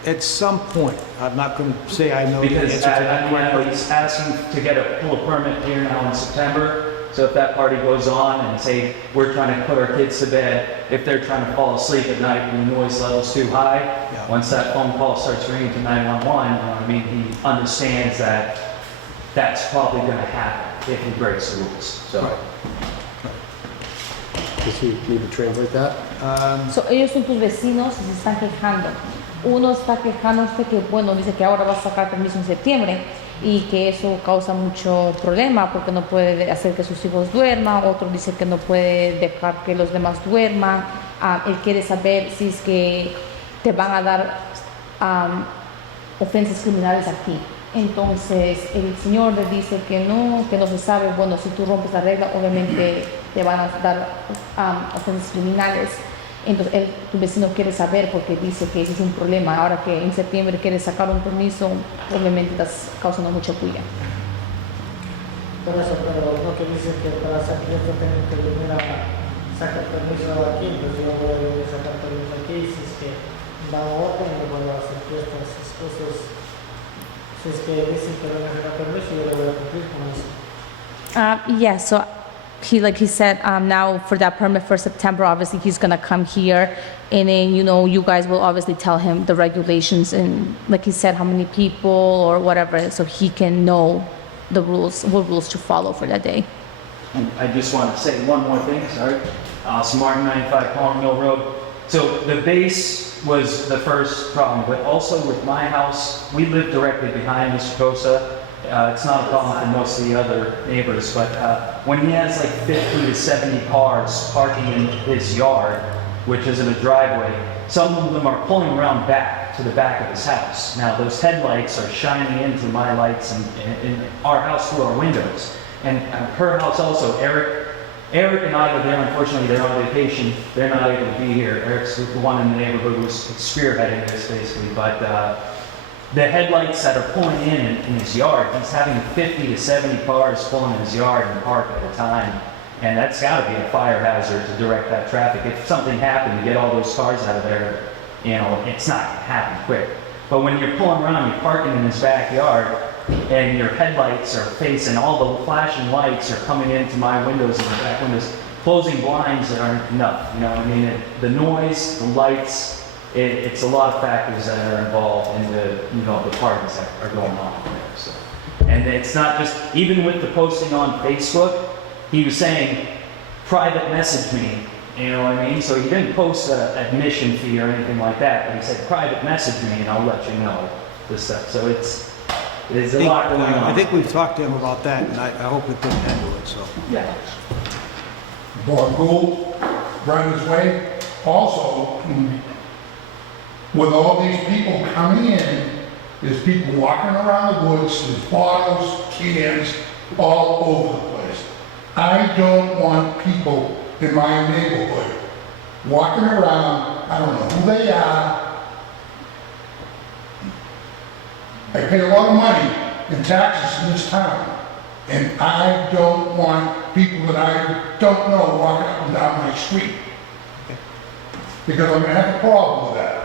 At some point, I'm not going to say I know the answer Because to that question. he's asking to pull a permit here now in September. So if that party goes on and say, we're trying to put our kids to bed, if they're trying to fall asleep at night and the noise level's too high, Yeah. once that phone call starts ringing to 911, he understands that that's probably going to happen if he breaks the rules. So. Right. Does he need to translate that? So, ellos son tus vecinos y se están quejando. Uno está quejándose que, dice que ahora va a sacar permiso en septiembre y que eso causa mucho problema porque no puede hacer que sus hijos duerman. Otro dice que no puede dejar que los demás duerman. Él quiere saber si es que te van a dar ofensas criminales aquí. Entonces el señor le dice que no se sabe. Bueno, si tú rompes la regla, obviamente te van a dar ofensas criminales. Entonces tu vecino quiere saber porque dice que ese es un problema. Ahora que en septiembre quieres sacar un permiso, obviamente estás causando mucha bulla. Por eso, pero no que dice que para hacer fiesta tengo que venir a sacar permiso aquí, pues yo voy a venir a sacar permiso aquí, si es que va a orden, yo voy a hacer fiestas, esas cosas. Si es que dicen que van a sacar permiso, yo le voy a cumplir con eso. Yeah, so he said, now for that permit for September, obviously he's gonna come here, and then, you guys will obviously tell him the regulations and, like he said, how many people or whatever, so he can know the rules, what rules to follow for that day. And I just want to say one more thing, sorry. Martin 95 Palmer Mill Road. So the base was the first problem, but also with my house, we live directly behind Mr. Cosa. It's not a problem for most of the other neighbors, but when he has like 50 to 70 cars parking in his yard, which isn't a driveway, some of them are pulling around back to the back of his house. Now those headlights are shining into my lights and in our house through our windows. And her house also, Eric and I were there, unfortunately they're on vacation, they're not able to be here. Eric's the one in the neighborhood who's spearheading this basically, but the headlights that are pulling in his yard, he's having 50 to 70 cars pulling in his yard and park at a time. And that's gotta be a fire hazard to direct that traffic. If something happened to get all those cars out of there, it's not gonna happen quick. But when you're pulling around, you're parking in his backyard, and your headlights are facing, all the flashing lights are coming into my windows and the back windows, closing blinds that aren't enough, you know what I mean? The noise, the lights, it's a lot of factors that are involved in the parties that are going on there. So. And it's not just, even with the posting on Facebook, he was saying, private message me, you know what I mean? So he didn't post an admission fee or anything like that, but he said, private message me and I'll let you know this stuff. So there's a lot going on. I think we've talked to him about that, and I hope it didn't handle it, so. Yeah. Bob Gould, Brenda's Way. Also, with all these people coming in, there's people walking around the woods, there's bottles, cans, all over the place. I don't want people in my neighborhood walking around, I don't know who they are. I pay a lot of money in taxes in this town, and I don't want people that I don't know walking up and down my street. Because I'm gonna have a problem with that.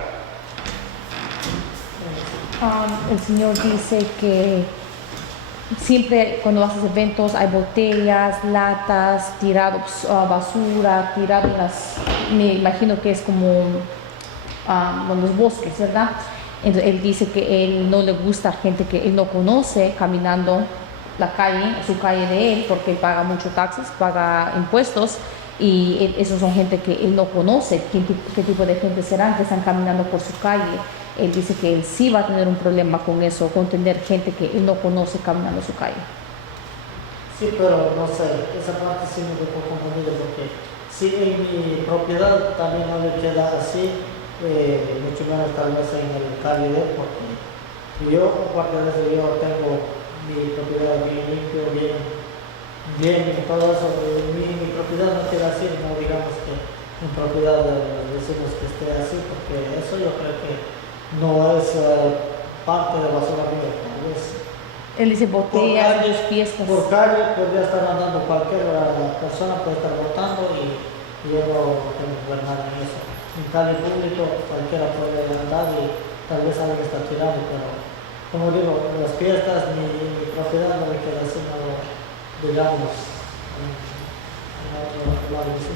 El señor dice que siempre cuando haces eventos hay botellas, latas, tirado basura, tirado en me imagino que es como en los bosques, ¿verdad? Entonces él dice que él no le gusta gente que él no conoce caminando la calle, su calle de él, porque él paga muchos taxes, paga impuestos, y esos son gente que él no conoce, qué tipo de gente serán que están caminando por su calle. Él dice que él sí va a tener un problema con eso, con tener gente que él no conoce caminando su calle. Sí, pero no sé, esa parte sí me dejó confundido porque si en mi propiedad también no le queda así, mucho menos tal vez en el calle de él, porque yo, aparte de eso, yo tengo mi propiedad bien limpio, bien y todo eso. Mi propiedad no queda así, no digamos que en propiedad de los vecinos que esté así, porque eso yo creo que no es parte de basura mía, tal vez. Él dice botellas, fiestas. Por calle podría estar andando cualquier persona, puede estar botando y yo no tengo que ver nada en eso. En calle público cualquiera puede andar y tal vez alguien está tirado, pero como digo, las fiestas, mi propiedad no me queda así, no, digamos, en otro lado así.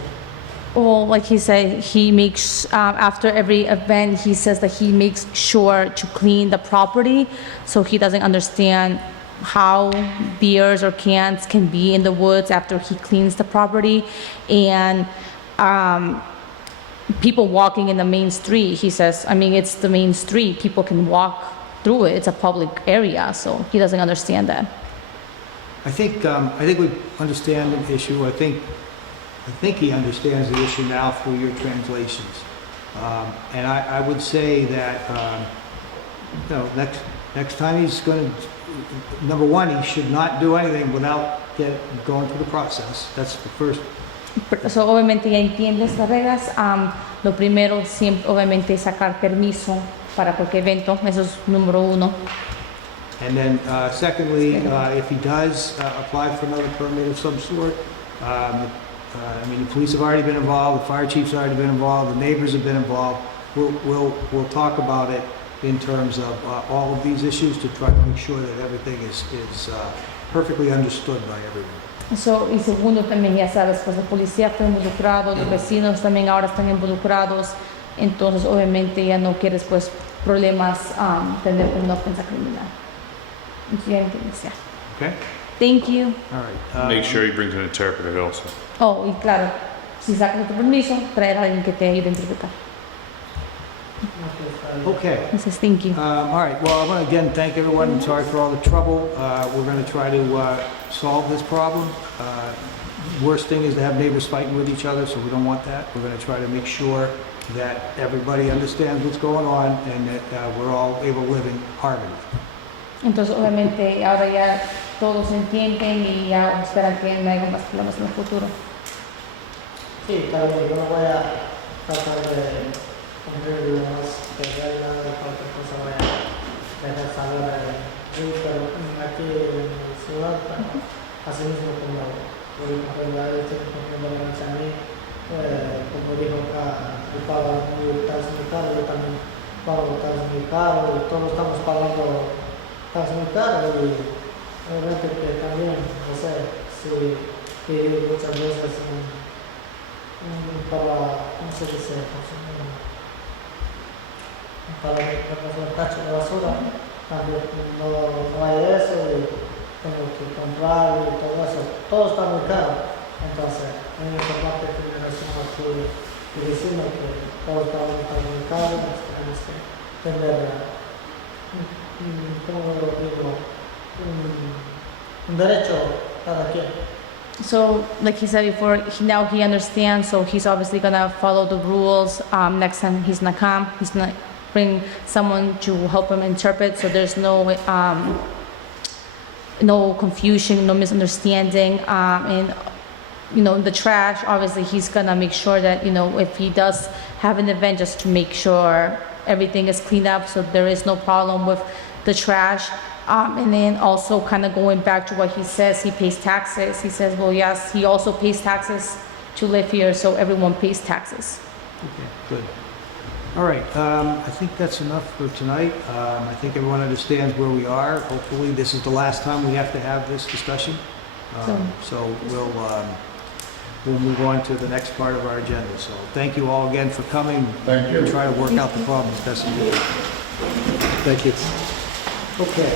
Well, like he said, he makes, after every event, he says that he makes sure to clean the property, so he doesn't understand how beers or cans can be in the woods after he cleans the property. And people walking in the main street, he says, I mean, it's the main street, people can walk through it, it's a public area, so he doesn't understand that. I think we understand the issue. I think he understands the issue now through your translations. And I would say that, next time he's going to, number one, he should not do anything without going through the process. That's the first. So, obviamente ya entiendes las reglas. Lo primero, siempre, obviamente, sacar permiso para cualquier evento. Eso es número uno. And then secondly, if he does apply for another permit of some sort, I mean, the police have already been involved, the fire chief's already been involved, the neighbors have been involved. We'll talk about it in terms of all of these issues to try to make sure that everything is perfectly understood by everyone. So, y segundo también, ya sabes, pues la policía está involucrado, los vecinos también ahora están involucrados, entonces obviamente ya no quieres pues problemas, tener una ofensa criminal. Ya entiendes, ya. Okay? Thank you. All right. Make sure he brings an interpreter also. Oh, y claro, si sacas tu permiso, traer a alguien que te ayude a interpretar. Okay. Entonces, thank you. All right, well, I want to again thank everyone. I'm sorry for all the trouble. We're going to try to solve this problem. Worst thing is to have neighbors fighting with each other, so we don't want that. We're going to try to make sure that everybody understands what's going on and that we're all able to live in harmony. Entonces, obviamente, ahora ya todos entienden y ya esperan que no haya más problemas en el futuro. Sí, está bien, yo no voy a tratar de cumplir lo más que haya de cualquier cosa vaya a dejar saber pero aquí en la ciudad, así mismo como la verdad estoy cumpliendo la noche a mí, como dijo acá, yo pago mi tax muy caro, yo también pago tax muy caro, y todos estamos pagando tax muy caro y obviamente que también, no sé, si muchas veces para, ¿cómo se dice? Para el tacho de basura, también no hay eso y tengo que comprar y todo eso. Todo está muy caro. Entonces, es importante que me decimos aquí y decimos que todo está muy caro, tenemos que tener, ¿cómo lo digo? Un derecho cada quien. So, like he said before, now he understands, so he's obviously gonna follow the rules. Next time he's gonna come, he's gonna bring someone to help him interpret, so there's no confusion, no misunderstanding. And, you know, the trash, obviously he's gonna make sure that, you know, if he does have an event, just to make sure everything is cleaned up, so there is no problem with the trash. And then also kind of going back to what he says, he pays taxes. He says, well, yes, he also pays taxes to live here, so everyone pays taxes. Okay, good. All right, I think that's enough for tonight. I think everyone understands where we are. Hopefully, this is the last time we have to have this discussion. So we'll move on to the next part of our agenda. So thank you all again for coming. Thank you. We'll try to work out the problem as best as we can. Thank you. Okay,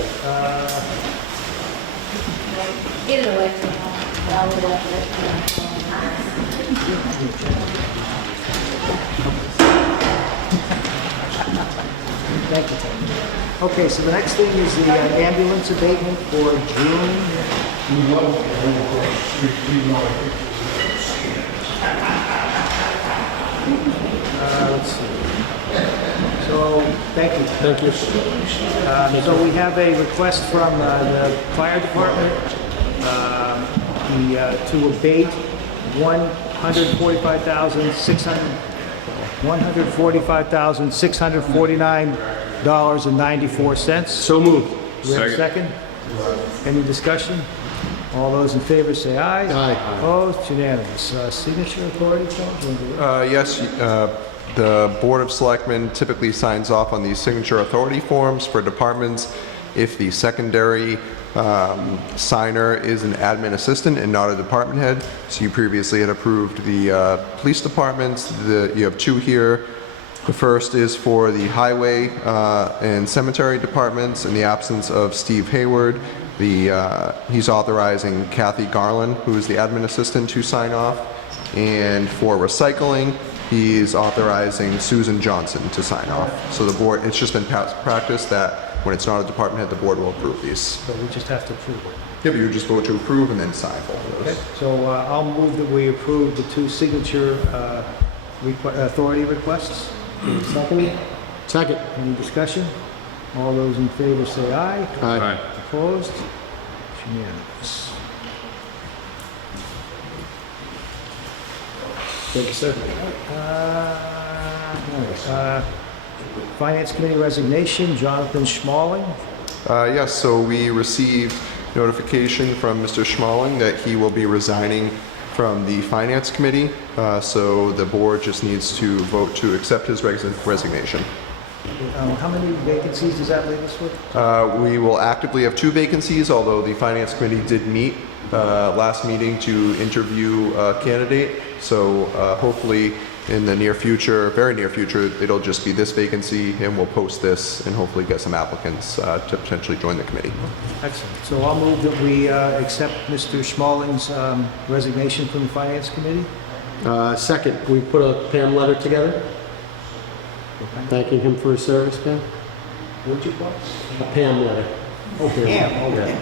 Get it away. thank you. Okay, so the next thing is the ambulance abatement for June. Let's see. So, thank you. Thank you. So we have a request from the fire department to abate $145,649.94. So moved. We have a second? Any discussion? All those in favor say aye. Aye. Opposed? Unanimous. Signature authority, Tom? Do you want to do it? Yes, the Board of Selectmen typically signs off on these signature authority forms for departments if the secondary signer is an admin assistant and not a department head. So you previously had approved the police departments. You have two here. The first is for the highway and cemetery departments in the absence of Steve Hayward. He's authorizing Kathy Garland, who is the admin assistant, to sign off. And for recycling, he's authorizing Susan Johnson to sign off. So the board, it's just been past practice that when it's not a department head, the board will approve these. So we just have to approve it. Yeah, but you just vote to approve and then sign both of Okay, those. so I'll move that we approve the two signature authority requests. Second, Second. any discussion? All those in favor say aye. Aye. Opposed? It's unanimous. Thank you, sir. Finance Committee resignation, Jonathan Schmalling. Yes, so we received notification from Mr. Schmalling that he will be resigning from the Finance Committee. So the board just needs to vote to accept his resignation. How many vacancies does that leave us with? We will actively have 2 vacancies, although the Finance Committee did meet last meeting to interview a candidate. So hopefully in the near future, very near future, it'll just be this vacancy, and we'll post this and hopefully get some applicants to potentially join the committee. Excellent. So I'll move that we accept Mr. Schmalling's resignation from the Finance Committee. Second, can we put a Pam letter together? Thanking him for his service, Pam? What'd you call? A Pam letter. Pam, okay.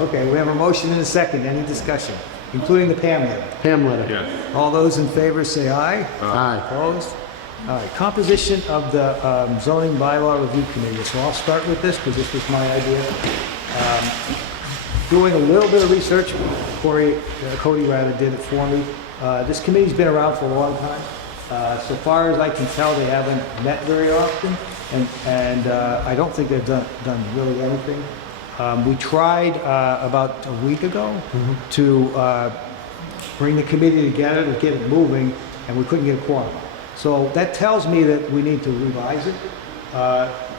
Okay, we have a motion and a second. Any discussion? Including the Pam letter. Pam letter. Yeah. All those in favor say aye. Aye. Opposed? All right, composition of the zoning bylaw review committee. So I'll start with this because this was my idea. Doing a little bit of research, Cody rather did it for me. This committee's been around for a long time. So far as I can tell, they haven't met very often, and I don't think they've done really anything. We tried about a week ago to bring the committee together to get it moving, and we couldn't get a quorum. So that tells me that we need to revise it.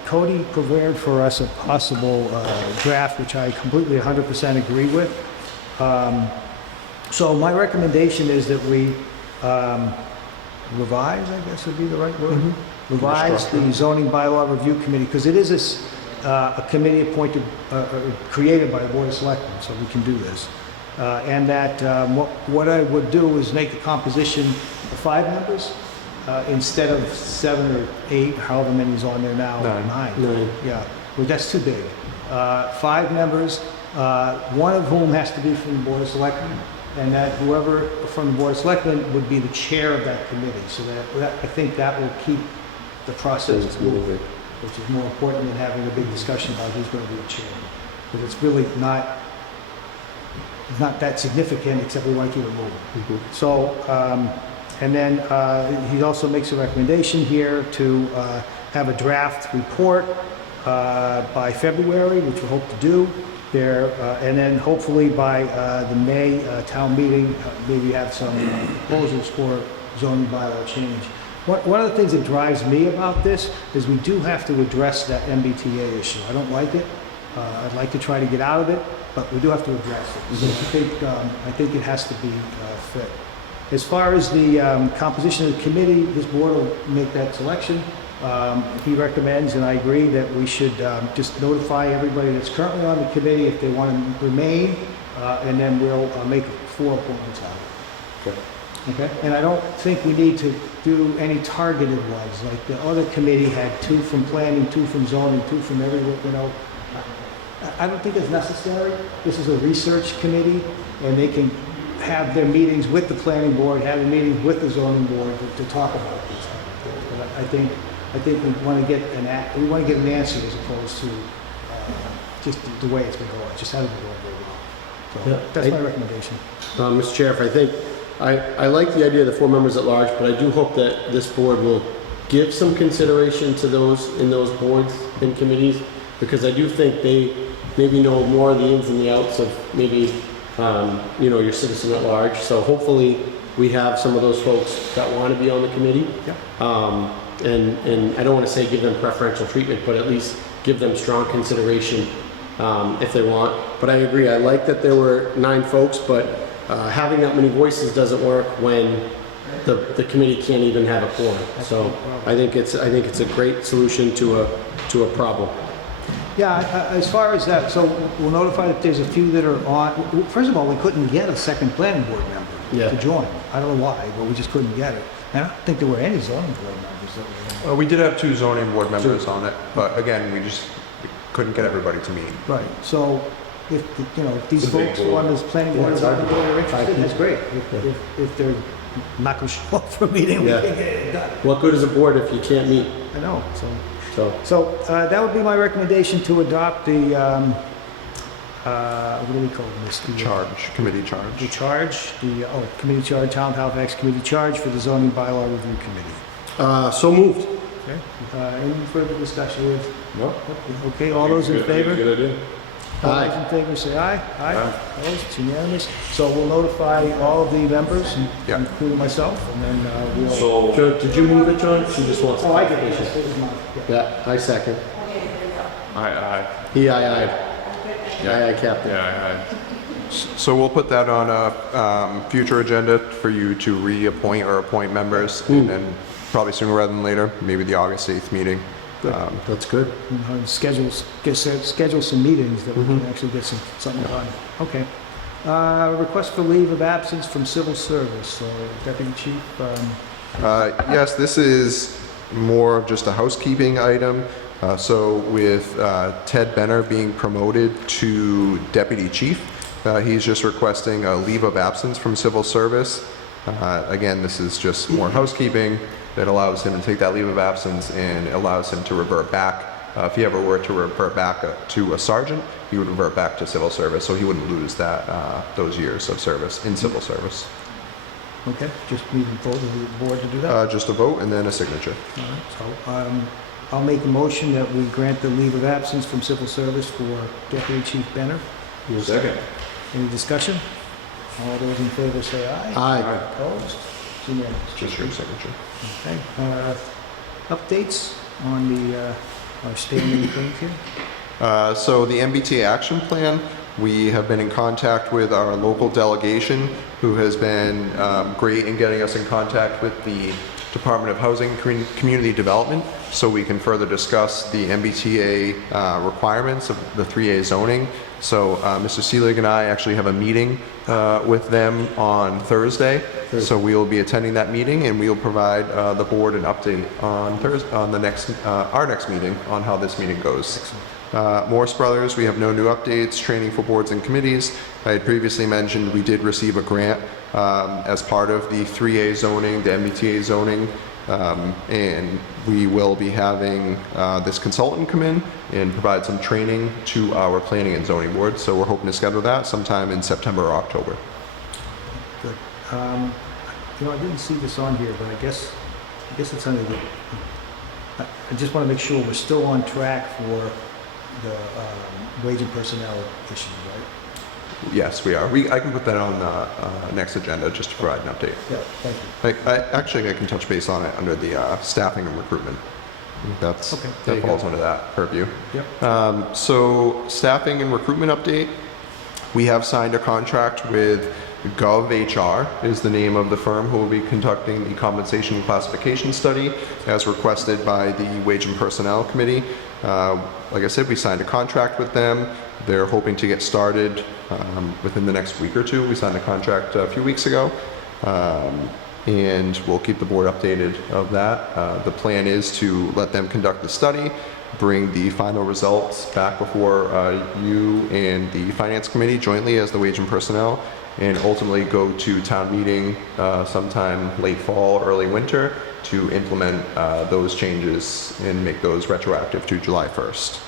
Cody prepared for us a possible draft, which I completely 100% agree with. So my recommendation is that we revise, I guess would be the right word, revise the zoning bylaw review committee, because it is a committee appointed, created by the Board of Selectmen, so we can do this. And that what I would do is make the composition of 5 members instead of 7 or 8, however many is on there now. 9. Yeah, well, that's too big. 5 members, one of whom has to be from the Board of Selectmen, and that whoever from the Board of Selectmen would be the chair of that committee. So that I think that will keep the process moving, which is more important than having a big discussion about who's going to be the chair. Because it's really not that significant, except we want to keep it moving. So, and then he also makes a recommendation here to have a draft report by February, which we hope to do. And then hopefully by the May town meeting, maybe have some proposals for zoning bylaw change. One of the things that drives me about this is we do have to address that MBTA issue. I don't like it. I'd like to try to get out of it, but we do have to address it. So I think it has to be fit. As far as the composition of the committee, this board will make that selection. He recommends, and I agree, that we should just notify everybody that's currently on the committee if they want to remain, and then we'll make 4 appointments out of it. Okay? And I don't think we need to do any targeted ones, like the other committee had 2 from planning, 2 from zoning, 2 from everywhere, you know. I don't think it's necessary. This is a research committee, and they can have their meetings with the planning board, have their meetings with the zoning board to talk about these kind of things. But I think we want to get an answer as opposed to just the way it's been going. Just hasn't been going very well. So that's my recommendation. Mr. Chair, I like the idea of the 4 members at large, but I do hope that this board will give some consideration to those in those boards and committees, because I do think they maybe know more of the ins and the outs of maybe your citizen at large. So hopefully we have some of those folks that want to be on the committee. And I don't want to say give them preferential treatment, but at least give them strong consideration if they want. But I agree, I like that there were 9 folks, but having that many voices doesn't work when the committee can't even have a quorum. So I think it's a great solution to a problem. Yeah, as far as that, so we'll notify that there's a few that are on. First of all, we couldn't get a second planning board member to join. I don't know why, but we just couldn't get it. And I don't think there were any zoning board members that were in. We did have 2 zoning board members on it, but again, we couldn't get everybody to meet. Right. So if these folks on this planning board are interested, that's great. If they're not going to show up for a meeting, we can get it done. What good is a board if you can't meet? I know. So that would be my recommendation to adopt the, what do we call this? Committee charge. The charge, committee charge, Town of Halifax committee charge for the zoning bylaw review committee. So moved. Okay, any further discussion with, No. okay, all those in favor? Good idea. All those in favor say aye. Aye. Opposed, it's unanimous. So we'll notify all of the members, Yeah. including myself, and then we'll... So, John, did you move it, John? She just wants. Oh, I did, clarification. yes, it was mine. Yeah. Yeah, I second. aye. He, aye. Aye, Captain. Yeah, So we'll put that on a future agenda for you to reappoint or appoint members, and probably sooner rather than later, maybe the August 8th meeting. That's good. Schedule some meetings that we can actually get something done. Okay. Request for leave of absence from civil service. So Deputy Chief, Yes, this is more of just a housekeeping item. So with Ted Benner being promoted to Deputy Chief, he's just requesting a leave of absence from civil service. Again, this is just more housekeeping that allows him to take that leave of absence and allows him to revert back. If he ever were to revert back to a sergeant, he would revert back to civil service, so he wouldn't lose that those years of service in civil service. okay, just need a vote of the board to do that? Just a vote and then a signature. All right, so I'll make a motion that we grant the leave of absence from civil service for Deputy Chief Benner. Second. Any discussion? All those in favor say aye. Aye. Opposed? It's unanimous. Just your signature. Okay, updates on the, our standing things here? So the MBTA action plan, we have been in contact with our local delegation who has been great in getting us in contact with the Department of Housing and Community Development so we can further discuss the MBTA requirements of the 3A zoning. So Mr. Seelig and I actually have a meeting with them on Thursday. So we will be attending that meeting and we will provide the board an update on Thursday, on the next, our next meeting on how this meeting goes. Morse Brothers, we have no new updates, training for boards and committees. I had previously mentioned we did receive a grant as part of the 3A zoning, the MBTA zoning, and we will be having this consultant come in and provide some training to our planning and zoning board. So we're hoping to schedule that sometime in September or October. Good. You know, I didn't see this on here, but I guess it's under the, I just want to make sure we're still on track for the wage and personnel issue, right? Yes, we are. I can put that on the next agenda just to provide an update. Yeah, thank you. Actually, I can touch base on it under the staffing and recruitment. I think that's, Okay, there that you falls under that purview. Yep. So staffing and recruitment update, we have signed a contract with GovHR is the name of the firm who will be conducting the compensation classification study as requested by the Wage and Personnel Committee. Like I said, we signed a contract with them. They're hoping to get started within the next week or two. We signed a contract a few weeks ago. And we'll keep the board updated of that. The plan is to let them conduct the study, bring the final results back before you and the Finance Committee jointly as the Wage and Personnel, and ultimately go to town meeting sometime late fall, early winter to implement those changes and make those retroactive to July 1st.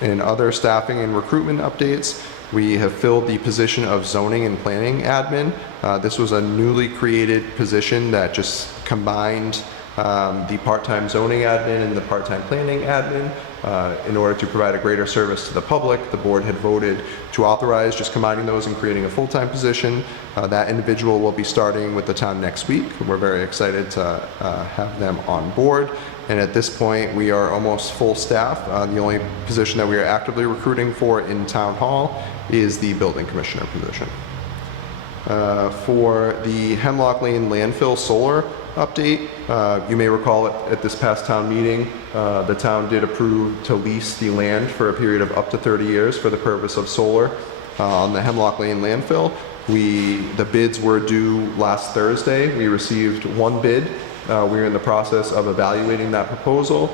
In other staffing and recruitment updates, we have filled the position of zoning and planning admin. This was a newly created position that just combined the part-time zoning admin and the part-time planning admin. In order to provide a greater service to the public, the board had voted to authorize just combining those and creating a full-time position. That individual will be starting with the town next week. We're very excited to have them on board. And at this point, we are almost full staff. The only position that we are actively recruiting for in Town Hall is the building commissioner position. For the Hemlock Lane landfill solar update, you may recall at this past town meeting, the town did approve to lease the land for a period of up to 30 years for the purpose of solar on the Hemlock Lane landfill. The bids were due last Thursday. We received one bid. We're in the process of evaluating that proposal.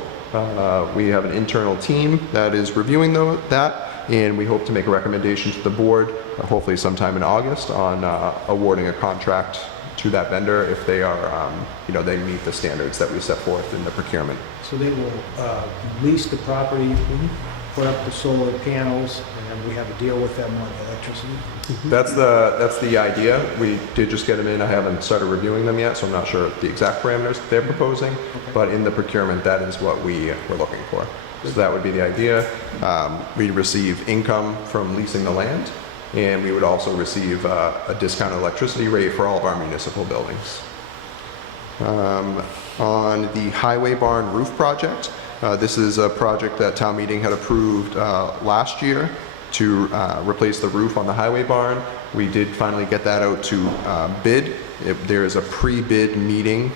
We have an internal team that is reviewing that, and we hope to make a recommendation to the board, hopefully sometime in August, on awarding a contract to that vendor if they are, they meet the standards that we set forth in the procurement. So they will lease the property put up the solar panels, and then we have a deal with them on the electricity. That's the idea. We did just get them in. I haven't started reviewing them yet, so I'm not sure the exact parameters they're proposing. But in the procurement, that is what we were looking for. So that would be the idea. We receive income from leasing the land, and we would also receive a discounted electricity rate for all of our municipal buildings. On the highway barn roof project, this is a project that town meeting had approved last year to replace the roof on the highway barn. We did finally get that out to bid. There is a pre-bid meeting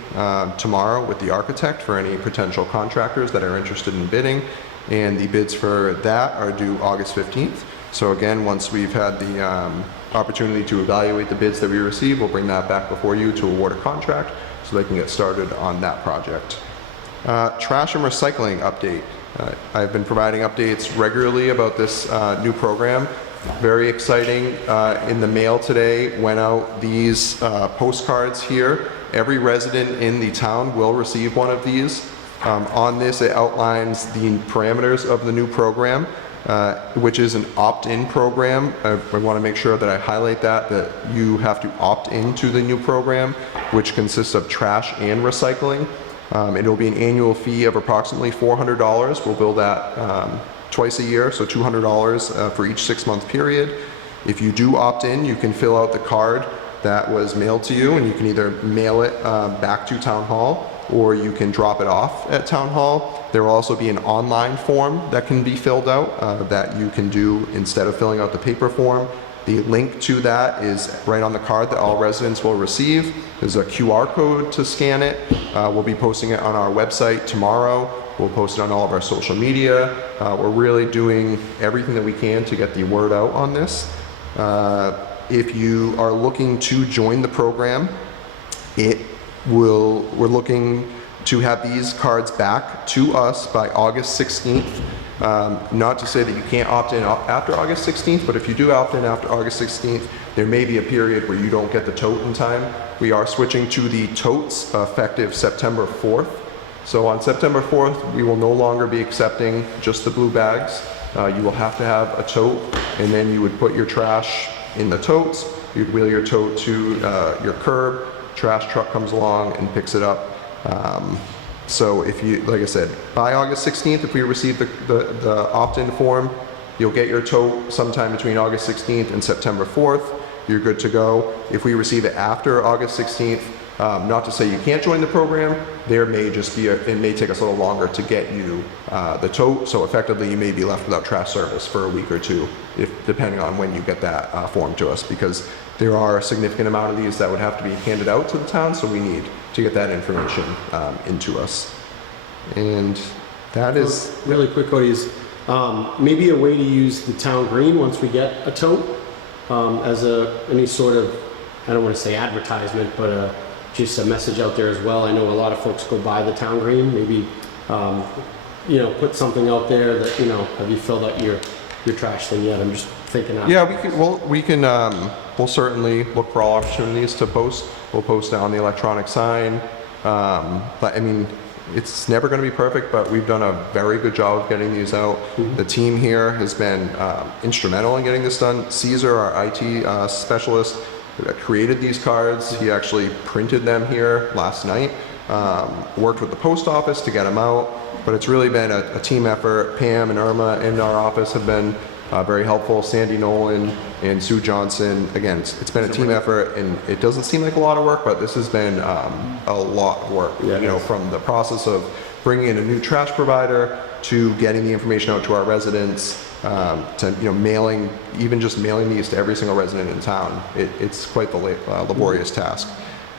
tomorrow with the architect for any potential contractors that are interested in bidding, and the bids for that are due August 15th. So again, once we've had the opportunity to evaluate the bids that we receive, we'll bring that back before you to award a contract so they can get started on that project. Trash and recycling update. I've been providing updates regularly about this new program. Very exciting. In the mail today went out these postcards here. Every resident in the town will receive one of these. On this, it outlines the parameters of the new program, which is an opt-in program. I want to make sure that I highlight that you have to opt into the new program, which consists of trash and recycling. It'll be an annual fee of approximately $400. We'll bill that twice a year, so $200 for each 6-month period. If you do opt in, you can fill out the card that was mailed to you, and you can either mail it back to Town Hall, or you can drop it off at Town Hall. There will also be an online form that can be filled out that you can do instead of filling out the paper form. The link to that is right on the card that all residents will receive. There's a QR code to scan it. We'll be posting it on our website tomorrow. We'll post it on all of our social media. We're really doing everything that we can to get the word out on this. If you are looking to join the program, we're looking to have these cards back to us by August 16th. Not to say that you can't opt in after August 16th, but if you do opt in after August 16th, there may be a period where you don't get the tote in time. We are switching to the totes effective September 4th. So on September 4th, we will no longer be accepting just the blue bags. You will have to have a tote, and then you would put your trash in the totes. You'd wheel your tote to your curb. Trash truck comes along and picks it up. So if you, like I said, by August 16th, if we receive the opt-in form, you'll get your tote sometime between August 16th and September 4th. You're good to go. If we receive it after August 16th, not to say you can't join the program, there may just be it may take us a little longer to get you the tote. So effectively, you may be left without trash service for a week or two, depending on when you get that form to us, because there are a significant amount of these that would have to be handed out to the town, so we need to get that information into us. And that is... Really quick, Cody, is maybe a way to use the town green once we get a tote as any sort of, I don't want to say advertisement, but just a message out there as well. I know a lot of folks go by the town green. Maybe, put something out there that, have you filled out your trash thing yet? I'm just thinking out. Yeah, we'll certainly look for all opportunities to post. We'll post it on the electronic sign. But I mean, it's never going to be perfect, but we've done a very good job of getting these out. Mm-hmm. The team here has been instrumental in getting this done. Caesar, our IT specialist, created these cards. He actually printed them here last night. Worked with the post office to get them out, but it's really been a team effort. Pam and Irma in our office have been very helpful. Sandy Nolan and Sue Johnson. Again, it's been a team effort, and it doesn't seem like a lot of work, but this has been a lot of work. Yeah, from the process of bringing in a new trash provider to getting the information out to our residents, to mailing these to every single resident in town. It's quite the laborious task.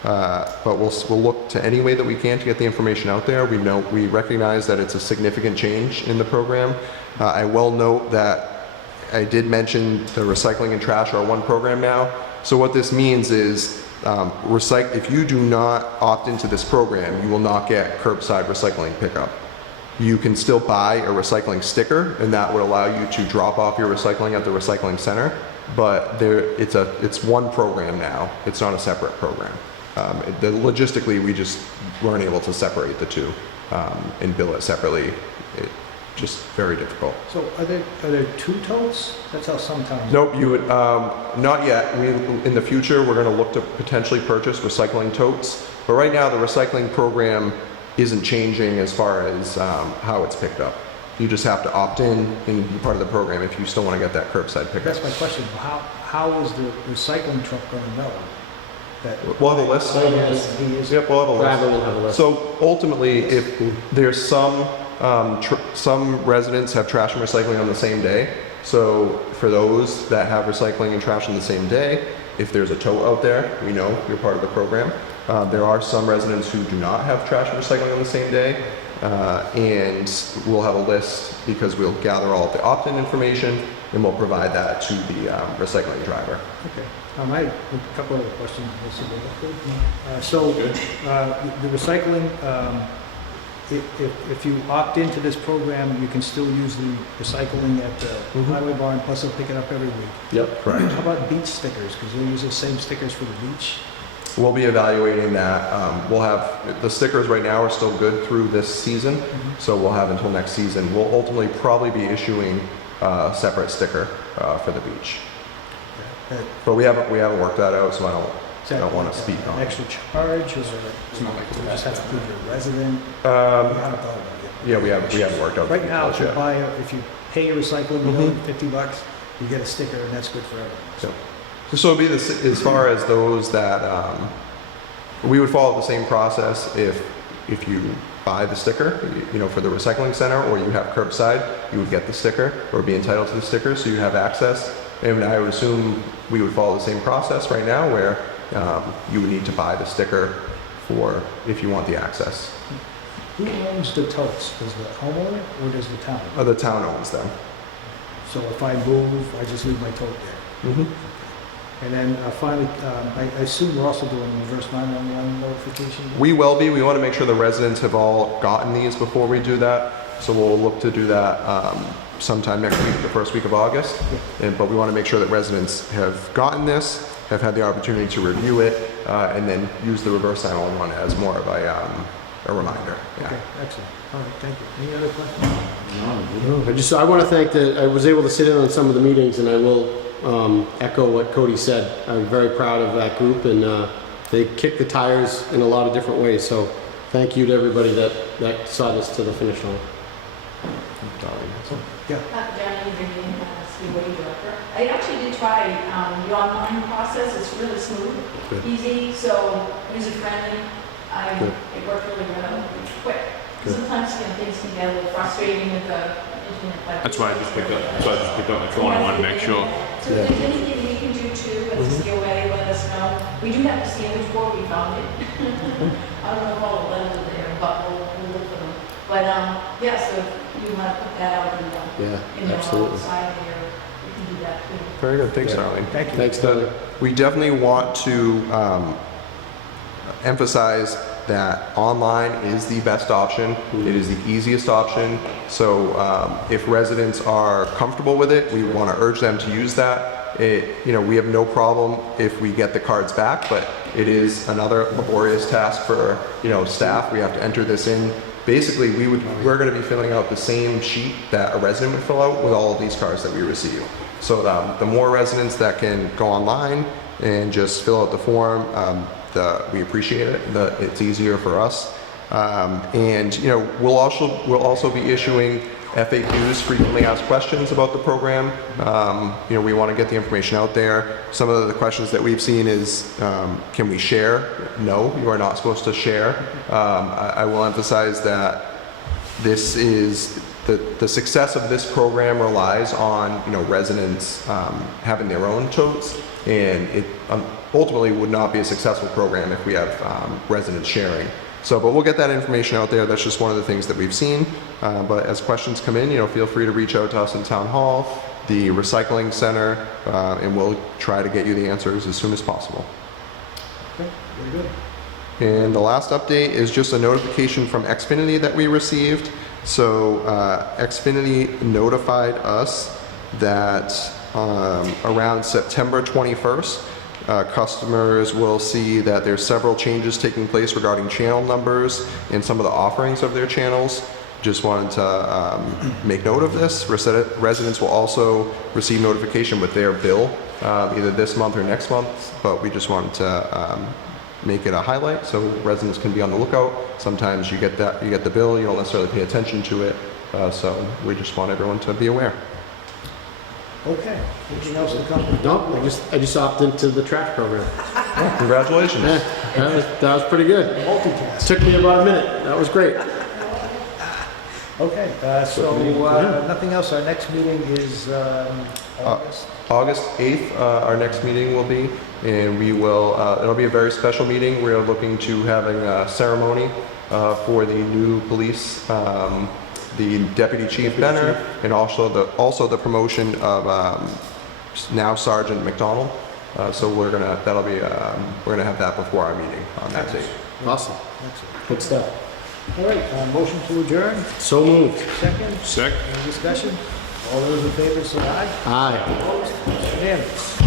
But we'll look to any way that we can to get the information out there. We recognize that it's a significant change in the program. I will note that I did mention the recycling and trash are one program now. So what this means is, if you do not opt into this program, you will not get curbside recycling pickup. You can still buy a recycling sticker, and that would allow you to drop off your recycling at the recycling center. But it's one program now. It's not a separate program. Logistically, we just weren't able to separate the two and bill it separately. just very difficult. So are there two totes? That's how sometimes. Nope, you would, not yet. In the future, we're gonna look to potentially purchase recycling totes. But right now, the recycling program isn't changing as far as how it's picked up. You just have to opt in and be part of the program if you still want to get that curbside pickup. That's my question. How is the recycling truck going to know that? We'll have a list. He is. Yep, we'll have a list. Driver will have a list. So ultimately, if there's some residents have trash and recycling on the same day. So for those that have recycling and trash on the same day, if there's a tote out there, we know you're part of the program. There are some residents who do not have trash and recycling on the same day. And we'll have a list because we'll gather all of the opt-in information and we'll provide that to the recycling driver. Okay. I have a couple other questions. So the recycling, if you opt into this program, you can still use the recycling at the highway barn, plus they'll pick it up every week. Yep, correct. How about beach stickers? Because they'll use the same stickers for the beach. We'll be evaluating that. We'll have, the stickers right now are still good through this season, so we'll have until next season. We'll ultimately probably be issuing a separate sticker for the beach. But we haven't worked that out, so I don't want to speak on an it. extra charge, or you just have to prove you're a resident? We haven't thought about it. Yeah, we haven't worked out the Right now, details yet. if you pay your recycling bill, $50, you get a sticker, and that's good forever. So it'd be as far as those that, we would follow the same process if you buy the sticker, for the recycling center, or you have curbside, you would get the sticker or be entitled to the sticker, so you have access. And I would assume we would follow the same process right now where you would need to buy the sticker for if you want the access. Who owns the totes? Does the homeowner or does the town? The town owns them. So if I move, I just leave my tote there. And then finally, I assume we're also doing reverse 911 notification? We will be. We want to make sure the residents have all gotten these before we do that. So we'll look to do that sometime next week, the first week of August. But we want to make sure that residents have gotten this, have had the opportunity to review it, and then use the reverse 911 as more of a reminder. Yeah. Okay, excellent. All right, thank you. Any other questions? I want to thank I was able to sit in on some of the meetings, and I will echo what Cody said. I'm very proud of that group, and they kicked the tires in a lot of different ways. So thank you to everybody that saw this to the finish line. Yeah. Jenny, Vivian, Speedway Director. I actually did try the online process. It's really smooth, easy, so user-friendly. It worked really well, quick. Sometimes things can get a little frustrating with the internet. That's why I just picked up my phone. I wanted to make sure. So if there's anything we can do too, as a COA, let us know. We do have the standards board, we found it. I don't know if all the letters are there, but we'll look for them. But yeah, so if you want to put that out in the absolutely. side there, you can do that too. Very good. Thanks, Darlene. Thank you. Thanks, Doug. We definitely want to emphasize that online is the best option. It is the easiest option. So if residents are comfortable with it, we want to urge them to use that. We have no problem if we get the cards back, but it is another laborious task for staff. We have to enter this in. Basically, we're going to be filling out the same sheet that a resident would fill out with all of these cards that we receive. So the more residents that can go online and just fill out the form, we appreciate it. It's easier for us, and we'll also be issuing FAQs, frequently asked questions about the program. We want to get the information out there. Some of the questions that we've seen is, can we share? No, you are not supposed to share. I will emphasize that this is the success of this program relies on residents having their own totes, and it ultimately would not be a successful program if we have residents sharing. But we'll get that information out there. That's just one of the things that we've seen. But as questions come in, feel free to reach out to us in Town Hall, the Recycling Center, and we'll try to get you the answers as soon as possible. Okay, very good. And the last update is just a notification from Xfinity that we received. So Xfinity notified us that around September 21st, customers will see that there's several changes taking place regarding channel numbers and some of the offerings of their channels. Just wanted to make note of this. Residents will also receive notification with their bill, either this month or next month, but we just wanted to make it a highlight so residents can be on the lookout. Sometimes you get the bill, you don't necessarily pay attention to it, so we just want everyone to be aware. Okay, anything else to come? No, I just opted into the track program. Congratulations. Yeah, that was pretty good. Multitask. Took me about a minute. That was great. Okay, nothing else. Our next meeting is August. August 8th, our next meeting will be, and we will, it'll be a very special meeting. We're looking to having a ceremony for the new police, the Deputy Chief Benner, and also the promotion of now Sergeant McDonald. So we're gonna have that before our meeting on that date. Awesome. Excellent. Good stuff. All right, motion to adjourn, So moved. second, Sec. any discussion? All those in favor say aye. Aye. Opposed? Unanimous.